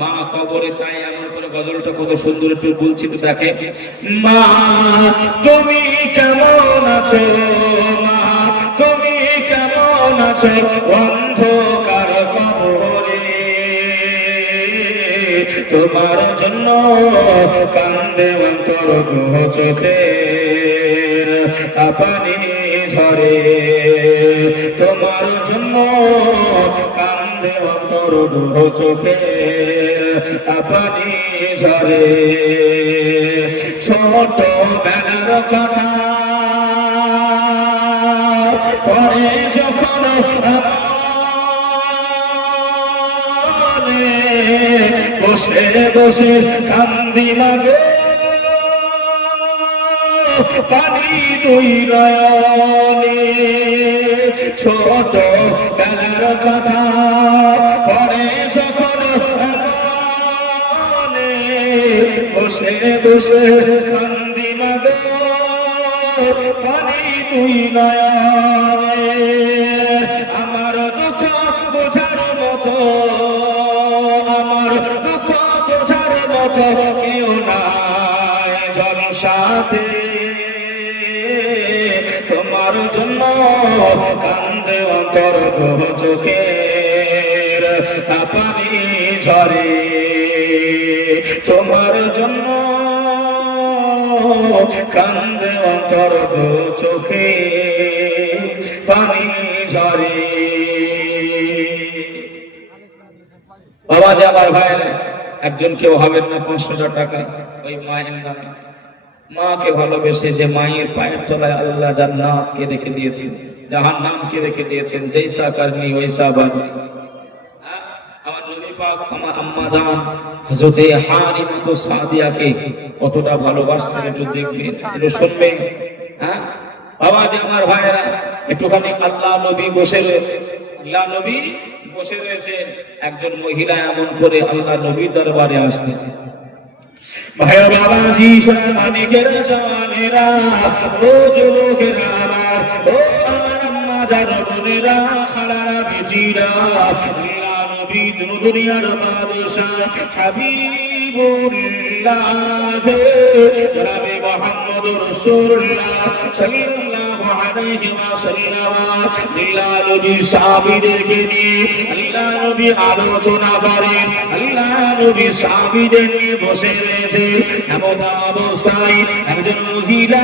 মা কবরে তাই এমন করে গজলটা কত সুন্দর একটু বলছি তো দেখে মা তুমি কেমন আছো মা তুমি কেমন আছো অন্ধকার কবরে তোমার জন্য কান্দে অন্তর দু চোখে পানি ঝরে তোমার জন্য কান্দে অন্তর দু চোখে পানি ঝরে ছোট বেলার কথা পরে যখন বসে বসে কান্দি মাগো পানি দুই নয়নে ছোট বেলার কথা পরে যখন বসে বসে কান্দি মাগো পানি দুই নয়নে আমার দুঃখ বোঝার মতো আমার দুঃখ বোঝার মতো কেউ নাই জলসাতে তোমার জন্য কান্দে অন্তর চোখের পানি ঝরে তোমার জন্য কান্দে অন্তর চোখে পানি ঝরে বাবা যে আমার ভাই একজন কেউ হবেন না 500 টাকা ওই মায়ের নামে মাকে ভালোবেসে যে মায়ের পায়ের তলায় আল্লাহ জান্নাতকে রেখে দিয়েছেন জাহান্নামকে রেখে দিয়েছেন জৈসা করনি ওইসা বানি আমার নবী পাক আমার আম্মা জান হযরতে হালিমা সাদিয়াকে কতটা ভালোবাসছেন একটু দেখবেন একটু শুনবেন হ্যাঁ বাবা যে আমার ভাইরা একটুখানি আল্লাহ নবী বসে রয়েছে আল্লাহ নবী বসে রয়েছে একজন মহিলা এমন করে আল্লাহ নবীর দরবারে আসতেছে ভাই বাবাজি সোনা মানিকেরা জানেরা ও যুবকেরা আমার ও আমার আম্মা জান বোনেরা খালারা বিজিরা আল্লাহ নবী দুনিয়ার বাদশা হাবিবুল্লাহ জনাবে মুহাম্মদুর রাসূলুল্লাহ সাল্লাল্লাহু আলাইহি ওয়াসাল্লাম আল্লাহ নবী সাহাবীদেরকে নিয়ে আল্লাহ নবী আলোচনা করেন আল্লাহ নবী সাহাবীদের নিয়ে বসে রয়েছে এমন অবস্থায় একজন মহিলা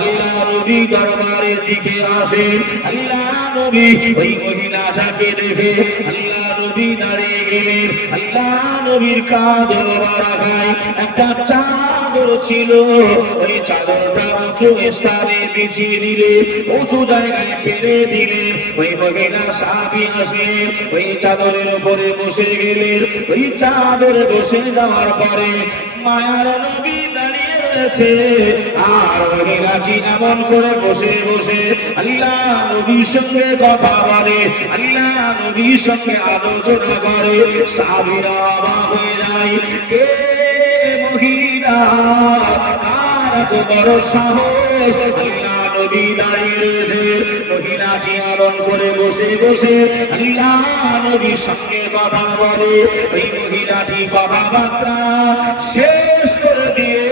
আল্লাহ নবী দরবারের দিকে আসে আল্লাহ নবী ওই মহিলাটাকে দেখে আল্লাহ নবী দাঁড়িয়ে গেলেন আল্লাহ নবীর কাঁধে মোবারকায় একটা চাদর ছিল ওই চাদরটা উঁচু স্থানে বিছিয়ে দিলে উঁচু জায়গায় পেরে দিলে ওই মহিলা সাহাবী আসলেন ওই চাদরের উপরে বসে গেলেন ওই চাদরে বসে যাওয়ার পরে মায়ার নবী দাঁড়িয়ে রয়েছে আর মহিলাটি এমন করে বসে বসে আল্লাহ নবীর সঙ্গে কথা বলে আল্লাহ নবীর সঙ্গে আলোচনা করে সাহাবীরা অবাক হয়ে যায় কে মহিলা আর এত বড় সাহস আল্লাহ নবী দাঁড়িয়ে রয়েছে মহিলাটি এমন করে বসে বসে আল্লাহ নবীর সঙ্গে কথা বলে ওই মহিলাটি কথাবার্তা শেষ করে দিয়ে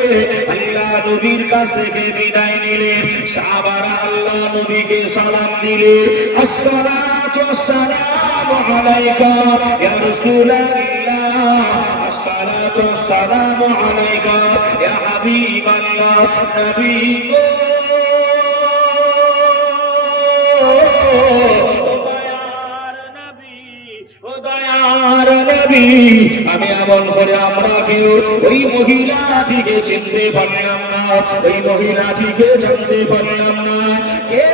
আল্লাহ নবীর কাছ থেকে বিদায় নিলেন সাহাবারা আল্লাহ নবীকে সালাম দিলেন আসসালাতু ওয়াসসালামু আলাইকা ইয়া রাসূলুল্লাহ আসসালাতু ওয়াসসালামু আলাইকা ইয়া হাবিবাল্লাহ নবী গো আমি এমন করে আমরা কেউ ওই মহিলাটিকে চিনতে পারলাম না ওই মহিলাটিকে জানতে পারলাম না কে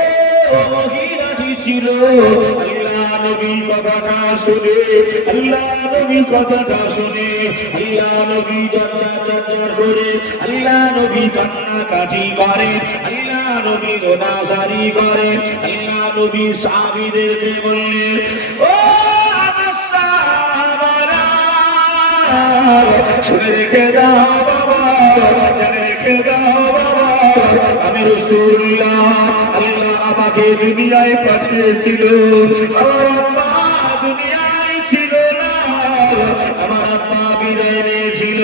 মহিলাটি ছিল আল্লাহ নবী কথাটা শুনে আল্লাহ নবী কথাটা শুনে আল্লাহ নবী জর্জর করে আল্লাহ নবী কান্নাকাটি করে আল্লাহ নবী রোনাজারি করে আল্লাহ নবী সাহাবীদেরকে বললেন ও শুনে রেখে দাও বাবা জেনে রেখে দাও বাবা আমি রাসূলুল্লাহ আল্লাহ আমাকে দুনিয়ায় পাঠিয়েছিল আমার আম্মা দুনিয়ায় ছিল না আমার আম্মা বিদায় নিয়েছিল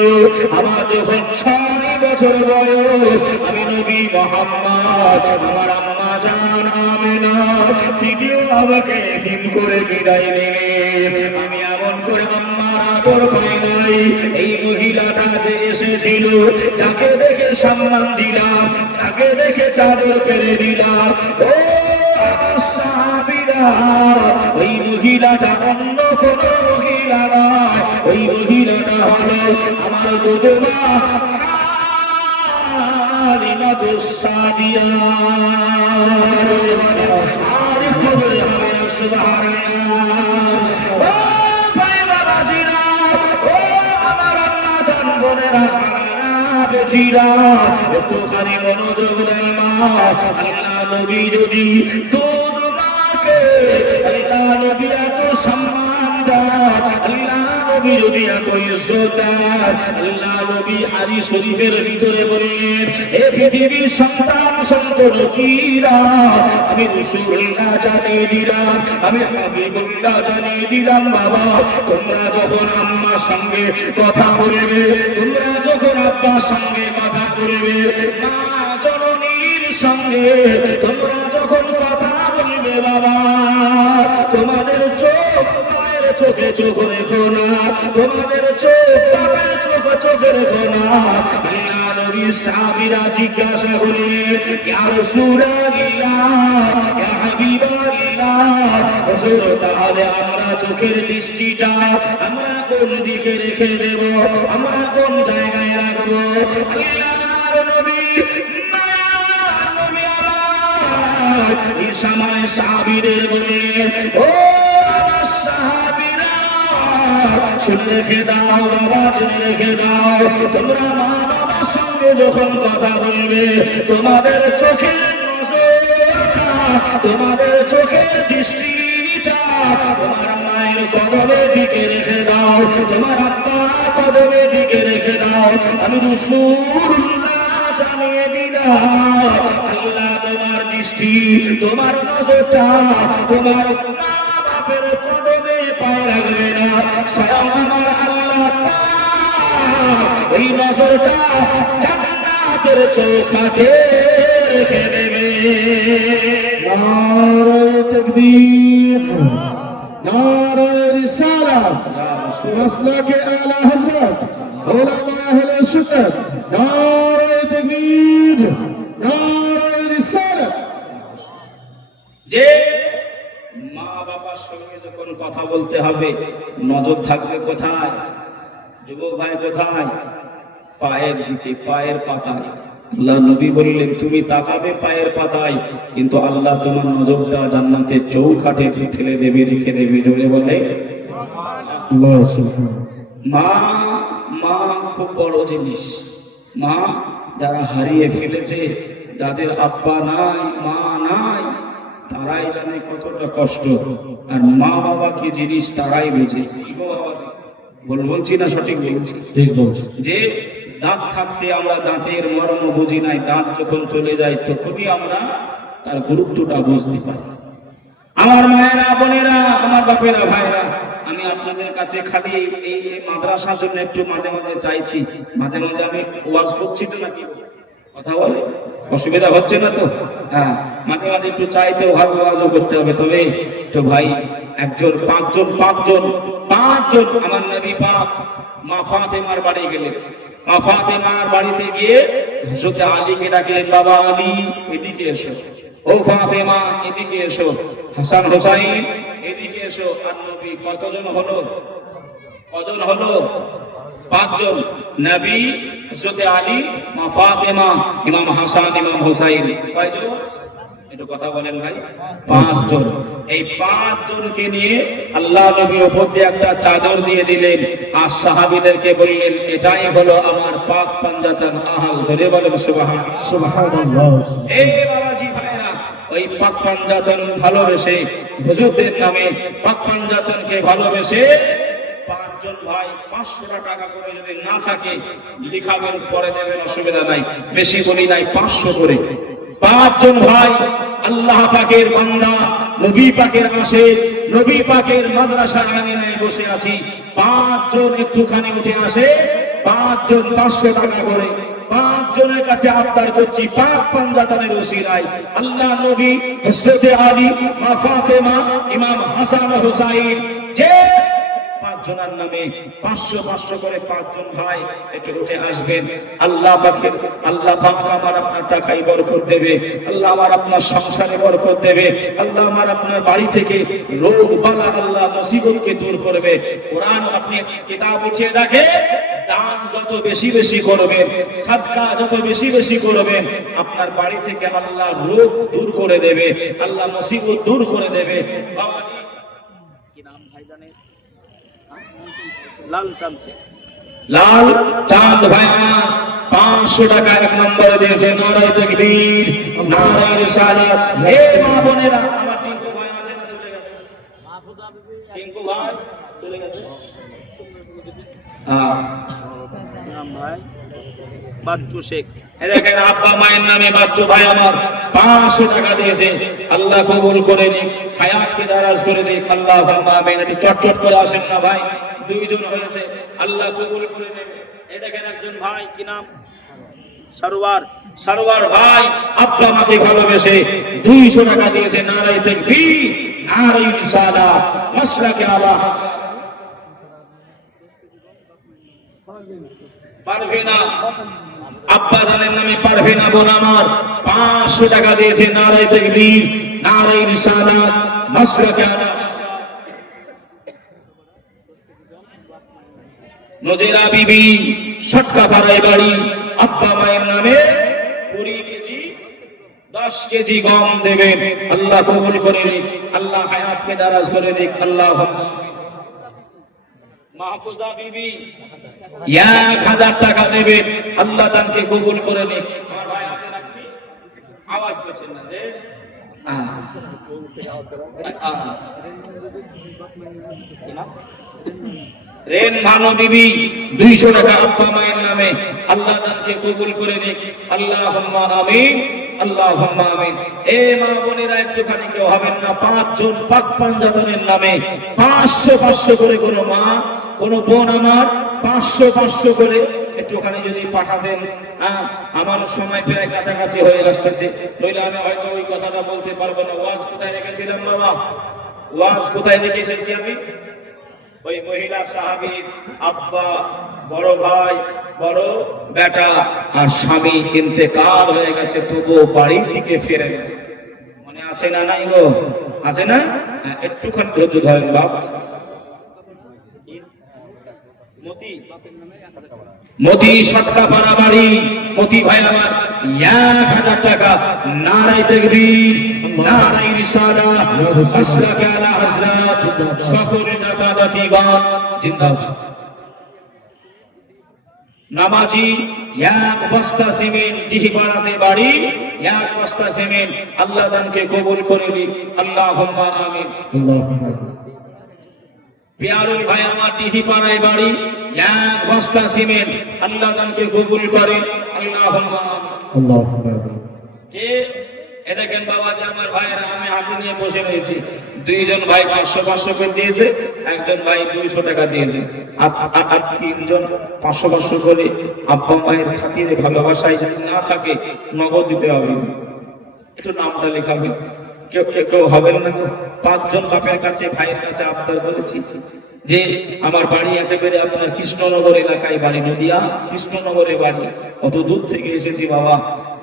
আমার যখন 6 বছর বয়স আমি নবী মুহাম্মদ আমার আম্মা জান আমেনা তিনিও আমাকে এতিম করে বিদায় নিলেন আমি এমন করে আম্মার আদর পাই নাই এই মহিলাটা যে এসেছিল যাকে দেখে সম্মান দিলাম যাকে দেখে চাদর পেরে দিলাম ও সাহাবীরা ওই মহিলাটা অন্য কোন মহিলা নয় ওই মহিলাটা হলো আমার দুধমা কালিমাতুস সাদিয়া আর একটু বলে হবে না সুবহানাল্লাহ ও ভাই বাবাজিরা ও আমার আম্মা জান বোনেরা বেজিরা একটুখানি মনোযোগ দেন মা আল্লাহ নবী যদি দুধ মাকে আল্লাহ নবী এত সম্মান দেন আল্লাহ নবী যদি এত ইজ্জত দেন আল্লাহ নবী হাদিস শরীফের ভিতরে বলেন হে পৃথিবীর সন্তান সন্ততিরা আমি রাসূলুল্লাহ জানিয়ে দিলাম আমি হাবিবুল্লাহ জানিয়ে দিলাম বাবা তোমরা যখন আম্মার সঙ্গে কথা বলবে তোমরা যখন আব্বার সঙ্গে কথা বলবে মা জননীর সঙ্গে তোমরা যখন কথা বলবে বাবা তোমাদের চোখ মায়ের চোখে চোখ রেখো না তোমাদের চোখ বাবার চোখে রেখো না আল্লাহ নবীর সাহাবীরা জিজ্ঞাসা করলেন ইয়া রাসূলুল্লাহ ইয়া হাবিবাল্লাহ হুজুর তাহলে আমরা চোখের দৃষ্টিটা আমরা কোন দিকে রেখে দেব আমরা কোন জায়গায় রাখবো আল্লাহর নবী এই সময় সাহাবীদের বললেন ও আমার সাহাবীরা শুনে রেখে দাও বাবা শুনে রেখে দাও তোমরা মা বাবার সঙ্গে যখন কথা বলবে তোমাদের চোখের নজরটা তোমাদের চোখের দৃষ্টিটা তোমার মায়ের কদমের দিকে রেখে দাও তোমার আব্বা কদমের দিকে রেখে দাও আমি রাসূলুল্লাহ জানিয়ে দিলাম আল্লাহ তোমার দৃষ্টি তোমার নজরটা তোমার মা বাপের কদমে পায়ে রাখবে না স্বয়ং আমার আল্লাহ ওই নজরটা জান্নাতের চৌকাঠে রেখে দেবে নারে তাকবীর নারে রিসালাত মাসলাকে আলা হযরত উলামা আহলে সুন্নাত নারে তাকবীর নারে রিসালাত যে মা বাবার সঙ্গে যখন কথা বলতে হবে নজর থাকবে কোথায় যুবক ভাই কোথায় পায়ের দিকে পায়ের পাতায় আল্লাহ নবী বললেন তুমি তাকাবে পায়ের পাতায় কিন্তু আল্লাহ তোমার নজরটা জান্নাতের চৌকাঠে ফেলে দেবে রেখে দেবে জোরে বলে আল্লাহ সুবহানাহু মা মা খুব বড় জিনিস মা যারা হারিয়ে ফেলেছে যাদের আব্বা নাই মা নাই তারাই জানে কতটা কষ্ট আর মা বাবা কি জিনিস তারাই বুঝে বলছি না সঠিক বলছি ঠিক বলছেন যে দাঁত থাকতে আমরা দাঁতের মর্ম বুঝি নাই দাঁত যখন চলে যায় তখনই আমরা তার গুরুত্বটা বুঝতে পারি আমার মায়েরা বোনেরা আমার বাপেরা ভাইরা আমি আপনাদের কাছে খালি এই মাদ্রাসার জন্য একটু মাঝে মাঝে চাইছি মাঝে মাঝে আমি ওয়াজ করছি তো নাকি কথা বলে অসুবিধা হচ্ছে না তো হ্যাঁ মাঝে মাঝে একটু চাইতে ভালো ওয়াজও করতে হবে তবে তো ভাই একজন পাঁচজন আমার নবী পাক মা ফাতেমার বাড়ি গেলেন মা ফাতেমার বাড়িতে গিয়ে হযরত আলীকে ডাকলেন বাবা আলী এদিকে এসো ও ফাতেমা এদিকে এসো হাসান হোসাইন এদিকে এসো আর নবী কতজন হলো পাঁচজন নবী হযরত আলী মা ফাতেমা ইমাম হাসান ইমাম হোসাইন কয়জন একটু কথা বলেন ভাই পাঁচজন এই পাঁচজনকে নিয়ে আল্লাহ নবী উপর দিয়ে একটা চাদর দিয়ে দিলেন আর সাহাবীদেরকে বললেন এটাই হলো আমার পাক পাঞ্জাতন আহল জোরে বলেন সুবহানাল্লাহ এই বাবাজি ভাইরা ওই পাক পাঞ্জাতন ভালোবেসে হুজুরদের নামে পাক পাঞ্জাতনকে ভালোবেসে পাঁচজন ভাই 500 টাকা করে যদি না থাকে লিখাবেন পরে দেবেন অসুবিধা নাই বেশি বলি নাই 500 করে পাঁচজন ভাই আল্লাহ পাকের বান্দা নবী পাকের আসে নবী পাকের মাদ্রাসা আঙিনায় বসে আছি পাঁচজন একটুখানি উঠে আসে পাঁচজন 500 টাকা করে পাঁচজনের কাছে আবদার করছি পাক পাঞ্জাতনের ওসিলায় আল্লাহ নবী হযরত আলী মা ফাতেমা ইমাম হাসান হোসাইন যে জনের নামে 500 করে 5 জন ভাই একটু উঠে আসবেন। আল্লাহ পাক আমার আপনার টাকায় বরকত দেবে, আল্লাহ আমার আপনার সংসারে বরকত দেবে, আল্লাহ আমার আপনার বাড়ি থেকে রোগ বালা আল্লাহ মুসিবতকে দূর করবে। কোরআন আপনি কিতাব উঠিয়ে রাখে, দান যত বেশি বেশি করবেন, সাদকা যত বেশি বেশি করবেন, আপনার বাড়ি থেকে আল্লাহ রোগ দূর করে দেবে, আল্লাহ মুসিবত দূর করে দেবে। বাবাজি কি নাম ভাই জানেন? লাল চাঁদ ভাই আমার 500 টাকা 1 নম্বরে দিয়েছে। নারায়ে তাকবীর, নারায়ে রিসালাত। হে মা বোনেরা, আমার টিঙ্কু ভাই আছে না চলে গেছে? টিঙ্কু ভাই চলে গেছে। নাম ভাই বাচ্চু শেখ। দেখেন আব্বা মায়ের নামে বাচ্চু ভাই আমার 500 টাকা দিয়েছে। আল্লাহ কবুল করে নিক, হায়াতকে দারাজ করে দিক। আল্লাহুম্মা আমিন। একটু চটচট করে আসেন না ভাই, 2 জন হয়েছে, আল্লাহ কবুল করে নেবে। এই দেখেন একজন ভাই, কি নাম? সারোয়ার ভাই আব্বা মাকে ভালোবেসে 200 টাকা দিয়েছে। নারায়ে তাকবীর, নারায়ে রিসালাত, মাসলাকে আলা হাসনাত। পারভিনা আব্বা জানের নামে পারভিনা বোন আমার 500 টাকা দিয়েছে। নারায়ে তাকবীর, নারায়ে রিসালাত, মাসলাকে আলা হাসনাত। নজিরা বিবি সটকাপাড়ায় বাড়ি, আব্বা মায়ের নামে 20 কেজি 10 কেজি গম দেবেন। আল্লাহ কবুল করে নিক, আল্লাহ হায়াতকে দারাজ করে দিক। আল্লাহুম্মা মাহফুজা বিবি 1000 টাকা দেবেন। আল্লাহ দানকে কবুল করে নিক। আমার ভাই আছেন আপনি? আওয়াজ করছেন না যে রেন ভানু বিবি 200 টাকা আব্বা মায়ের নামে। আল্লাহ দানকে কবুল করে নিক। আল্লাহুম্মা আমিন, আল্লাহুম্মা আমিন। এ মা বোনেরা একটুখানি কেউ হবেন না, 5 জন পাক পাঞ্জাতনের নামে 500 করে কোনো মা কোনো বোন আমার 500 করে একটুখানি যদি পাঠাতেন। আমার সময় প্রায় কাছাকাছি হয়ে আসতেছে, নইলে আমি হয়তো ওই কথাটা বলতে পারবো না। ওয়াজ কোথায় রেখেছিলাম বাবা? ওয়াজ কোথায় রেখে এসেছি আমি? ওই মহিলা সাহাবীর আব্বা, বড় ভাই, বড় বেটা আর স্বামী ইন্তেকাল হয়ে গেছে, তবুও বাড়ির দিকে ফেরে না। মনে আছে না? নাই গো, আছে না? একটুখানি ধৈর্য ধরেন বাপ। মতি সটকাপাড়া বাড়ি, মতি ভাই আমার 1000 টাকা। নারায়ে তাকবীর, নারায়ে রিসালাত, মাসলাকে আলা হাজরাত, সকলে নাকাদাতিগণ জিন্দাবাদ। নামাজি 1 বস্তা সিমেন্ট, জিহিপাড়াতে বাড়ি, 1 বস্তা সিমেন্ট। আল্লাহ দানকে কবুল করে নিক। আল্লাহুম্মা আমিন। আল্লাহুম্মা পিয়ারুল ভাই আমার জিহিপাড়ায় বাড়ি, 1 বস্তা সিমেন্ট। আল্লাহ দানকে কবুল করেন। আল্লাহুম্মা আমিন। আল্লাহুম্মা যে এ দেখেন বাবা, যে আমার ভাইয়েরা আমি হাতে নিয়ে বসে রয়েছি, 2 জন ভাই 500 করে দিয়েছে, একজন ভাই 200 টাকা দিয়েছে, আর 3 জন 500 করে। আব্বা মায়ের খাতিরে ভালোবাসায় যদি না থাকে, নগদ দিতে হবে। একটু নামটা লেখাবেন। কেউ হবেন না? 5 জন বাপের কাছে, ভাইয়ের কাছে আবদার করেছি যে আমার বাড়ি একেবারে আপনার কৃষ্ণনগর এলাকায় বাড়ি, নদিয়া কৃষ্ণনগরে বাড়ি, অত দূর থেকে এসেছি বাবা,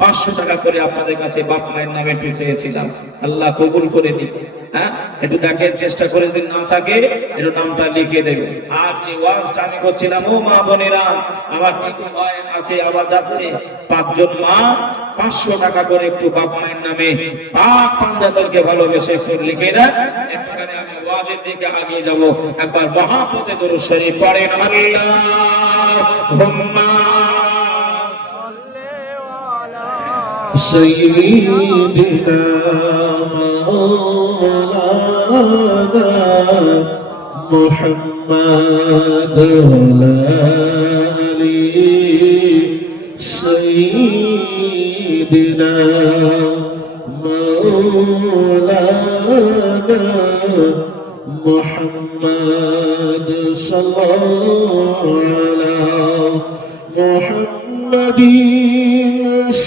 500 টাকা করে আপনাদের কাছে বাপ মায়ের নামে একটু চেয়েছিলাম। আল্লাহ কবুল করে দিন। একটু দেখেন, চেষ্টা করে, যদি না থাকে একটু নামটা লিখে দেবে। আর যে ওয়াজটা আমি করছিলাম, ও মা বোনেরা আমার টিকু ভাই আছে, আবার যাচ্ছে 5 জন মা 500 টাকা করে একটু বাপ মায়ের নামে পাক পাঞ্জাতনকে ভালোবেসে একটু লিখে দেন। একটুখানি আমি ওয়াজের দিকে আগিয়ে যাব। একবার মহাপতে দরুদ শরীফ পড়েন। আল্লাহুম্মা سيدنا مولانا محمد علي سيدنا مولانا محمد صلى الله على محمد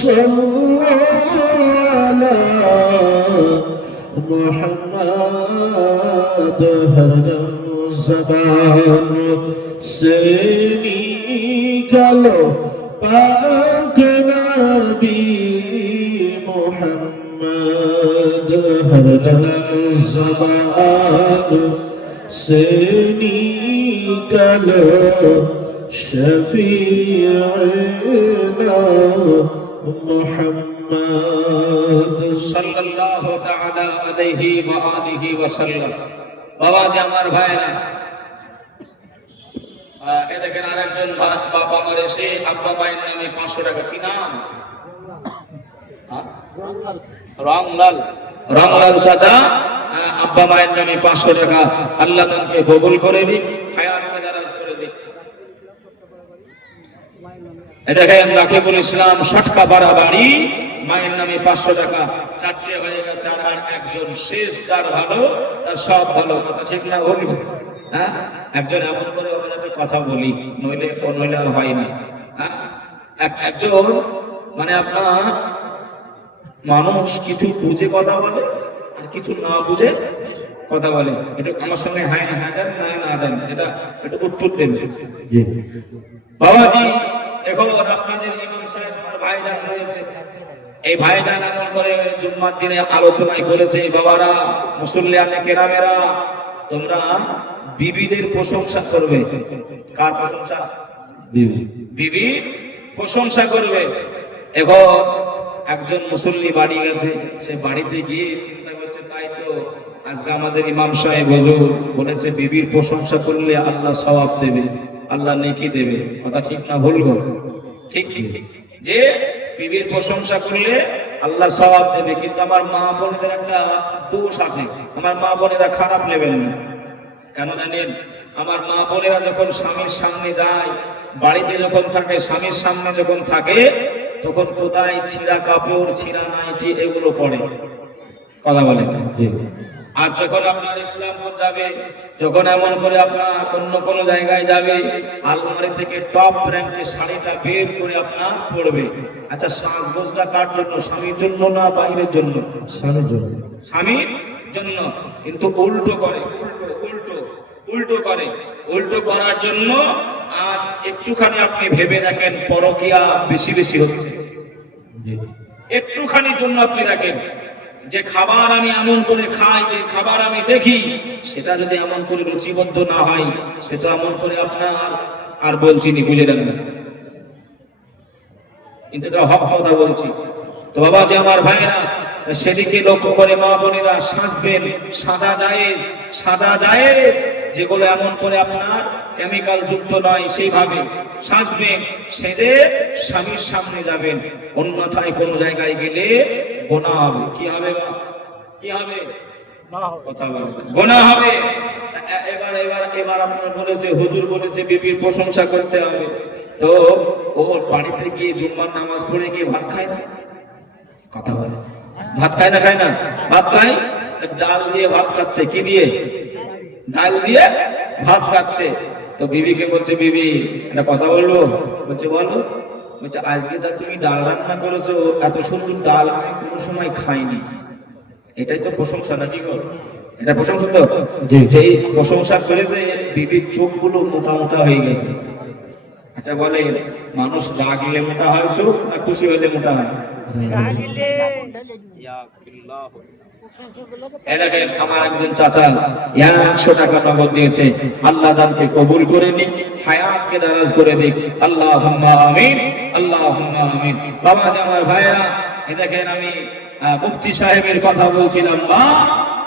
صلى على محمد هر دم জবান সে নিকালো পাক নবী মুহাম্মদ হর জবান সে নিকালো শফিউনা মুহাম্মদ সাল্লাল্লাহু তাআলা আলাইহি ওয়া আলিহি ওয়া সাল্লাম। বাবা যে আমার ভাইরা, এ দেখেন আরেকজন বাবা আমার এসে আব্বা মায়ের নামে 500 টাকা, কি নাম? রংলাল চাচা আব্বা মায়ের নামে 500 টাকা। আল্লাহ তাকে কবুল করে দিক, হায়াতকে দারাজ করে দিক। এ দেখেন রাকিবুল ইসলাম শটকাপাড়া বাড়ি, মায়ের নামে 500 টাকা। 4টে হয়ে গেছে, আমার একজন শেষ, যার ভালো তার সব ভালো। কথা ঠিক না বলি? হ্যাঁ, একজন এমন করে হবে যাতে কথা বলি, নইলে আর হয় না। হ্যাঁ, একজন মানে আপনার মানুষ কিছু বুঝে কথা বলে আর কিছু না বুঝে কথা বলে। এটা আমার সঙ্গে হ্যাঁ হ্যাঁ দেন, না দেন, এটা উত্তর দেন। বাবাজি এখন আপনাদের ইমাম সাহেব আমার ভাইজান রয়েছে, এই ভাইজান এমন করে জুম্মার দিনে আলোচনায় করেছে, বাবারা মুসল্লিয়ানে কেরামেরা, তোমরা বিবিদের প্রশংসা করবে। কার প্রশংসা? বিবির প্রশংসা করবে। এখন একজন মুসল্লি বাড়ি গেছে, সে বাড়িতে গিয়ে চিন্তা করছে, তাই তো আজকে আমাদের ইমাম সাহেব হুজুর বলেছে বিবির প্রশংসা করলে আল্লাহ সওয়াব দেবে, আল্লাহ নেকি দেবে। কথা ঠিক না ভুল? ঠিক, যে বিবির প্রশংসা করলে আল্লাহ সওয়াব দেবে। কিন্তু আমার মা বোনেদের একটা দোষ আছে, আমার মা বোনেরা খারাপ নেবেন না। কেন জানেন? আমার মা বোনেরা যখন স্বামীর সামনে যায়, বাড়িতে যখন থাকে, স্বামীর সামনে যখন থাকে, তখন কোথায় ছিঁড়া কাপড়, ছিঁড়া নাইটি এগুলো পরে। কথা বলে না? আর যখন আপনার ইসলামপুর যাবে, যখন এমন করে আপনার অন্য কোনো জায়গায় যাবে, আলমারি থেকে টপ র্যাঙ্কের শাড়িটা বের করে আপনার পরবে। আচ্ছা, সাজগোজটা কার জন্য? স্বামীর জন্য না বাইরের জন্য? স্বামীর জন্য। স্বামীর জন্য। কিন্তু উল্টো করে, উল্টো করে। উল্টো করার জন্য আজ একটুখানি আপনি ভেবে দেখেন, পরকীয়া বেশি বেশি হচ্ছে। একটুখানি জন্য আপনি দেখেন, যে খাবার আমি এমন করে খাই, যে খাবার আমি দেখি, সেটা যদি এমন করে রুচিবদ্ধ না হয়, সেটা এমন করে আপনার আর বলছি নি, বুঝে নেন। কিন্তু এটা হক কথা বলছি। তো বাবা যে আমার ভাইরা, সেদিকে লক্ষ্য করে মা বোনেরা সাজবেন। সাজা যায় যেগুলো এমন করে আপনার কেমিক্যাল যুক্ত নয়, সেইভাবে সাজবেন। সেজে স্বামীর সামনে যাবেন। অন্যথায় কোনো জায়গায় গেলে গোনা হবে। কি হবে? কি হবে? কথা বলবেন, গোনা হবে। এবার আপনার বলেছে, হুজুর বলেছে বিবির প্রশংসা করতে হবে। তো ও বাড়িতে গিয়ে জুম্মার নামাজ পড়ে গিয়ে ভাত খায় না? কথা বলে, ভাত খায় না? খায় না? ভাত খায়। ডাল দিয়ে ভাত খাচ্ছে। কি দিয়ে? ডাল দিয়ে ভাত খাচ্ছে। তো বিবিকে বলছে, বিবি একটা কথা বলবো? বলছে বলো। বলছে, আজকে যা তুমি ডাল রান্না করেছো, এত সুন্দর ডাল আমি কোনো সময় খাইনি। এটাই তো প্রশংসা, নাকি গো? এটা প্রশংসা তো? যেই প্রশংসা করেছে, বিবির চোখগুলো মোটা মোটা হয়ে গেছে। আচ্ছা বলে, মানুষ রাগলে মোটা হয় চোখ, না খুশি হলে মোটা হয়? আমার একজন চাচা 100 টাকা নগদ দিয়েছে। আল্লাহ দানকে কবুল করে নিক, হায়াতকে দারাজ করে দিক। আল্লাহুম্মা আমিন, আল্লাহুম্মা আমিন। বাবা যে আমার ভাইরা, এ দেখেন আমি মুফতি সাহেবের কথা বলছিলাম। বা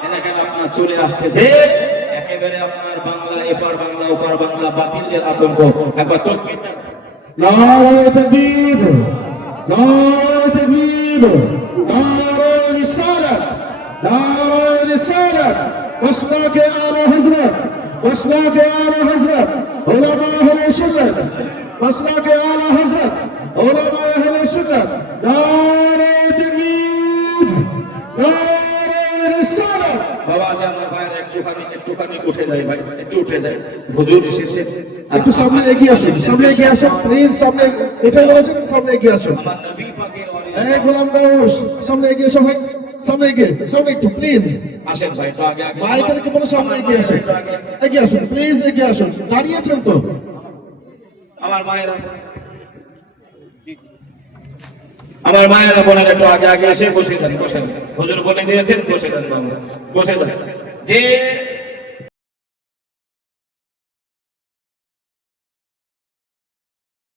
এ দেখেন আপনার চলে আসতেছে একেবারে আপনার বাংলা, এপার বাংলা ওপার বাংলা, বাতিলের আতঙ্ক। একবার তাকবীর, নারে তাকবীর, নারে তাকবীর, নারে রিসালাত, নারে রিসালাত। ওয়াসলাকে আলা হযরত, ওয়াসলাকে আলা হযরত উলামা আহলে সুন্নাত, ওয়াসলাকে আলা হযরত উলামা আহলে সুন্নাত। নারে তাকবীর, নারে রিসালাত। বাবা আছে আমার ভাইয়ের, একটুখানি উঠে যায় ভাই, একটু উঠে যায়। হুজুর এসেছে, একটু সামনে এগিয়ে আসুন, সামনে এগিয়ে আসুন প্লিজ। সামনে এটা বলেছেন, সামনে এগিয়ে আসুন। আমার নবী পাকের ওয়ারিস। গোলাম দাউস, সামনে এগিয়ে এসো ভাই, সামনে একটু প্লিজ। আসেন ভাই তো আগে আগে ভাইদেরকে বলো সামনে এগিয়ে আসুন, এগিয়ে আসুন প্লিজ, এগিয়ে আসুন। দাঁড়িয়েছেন তো? আমার মায়েরা আমার মায়েরা বোনের একটু আগে আগে এসে বসে যান, বসে যান। হুজুর বলে দিয়েছেন বসে যান বাবা, বসে যান। যে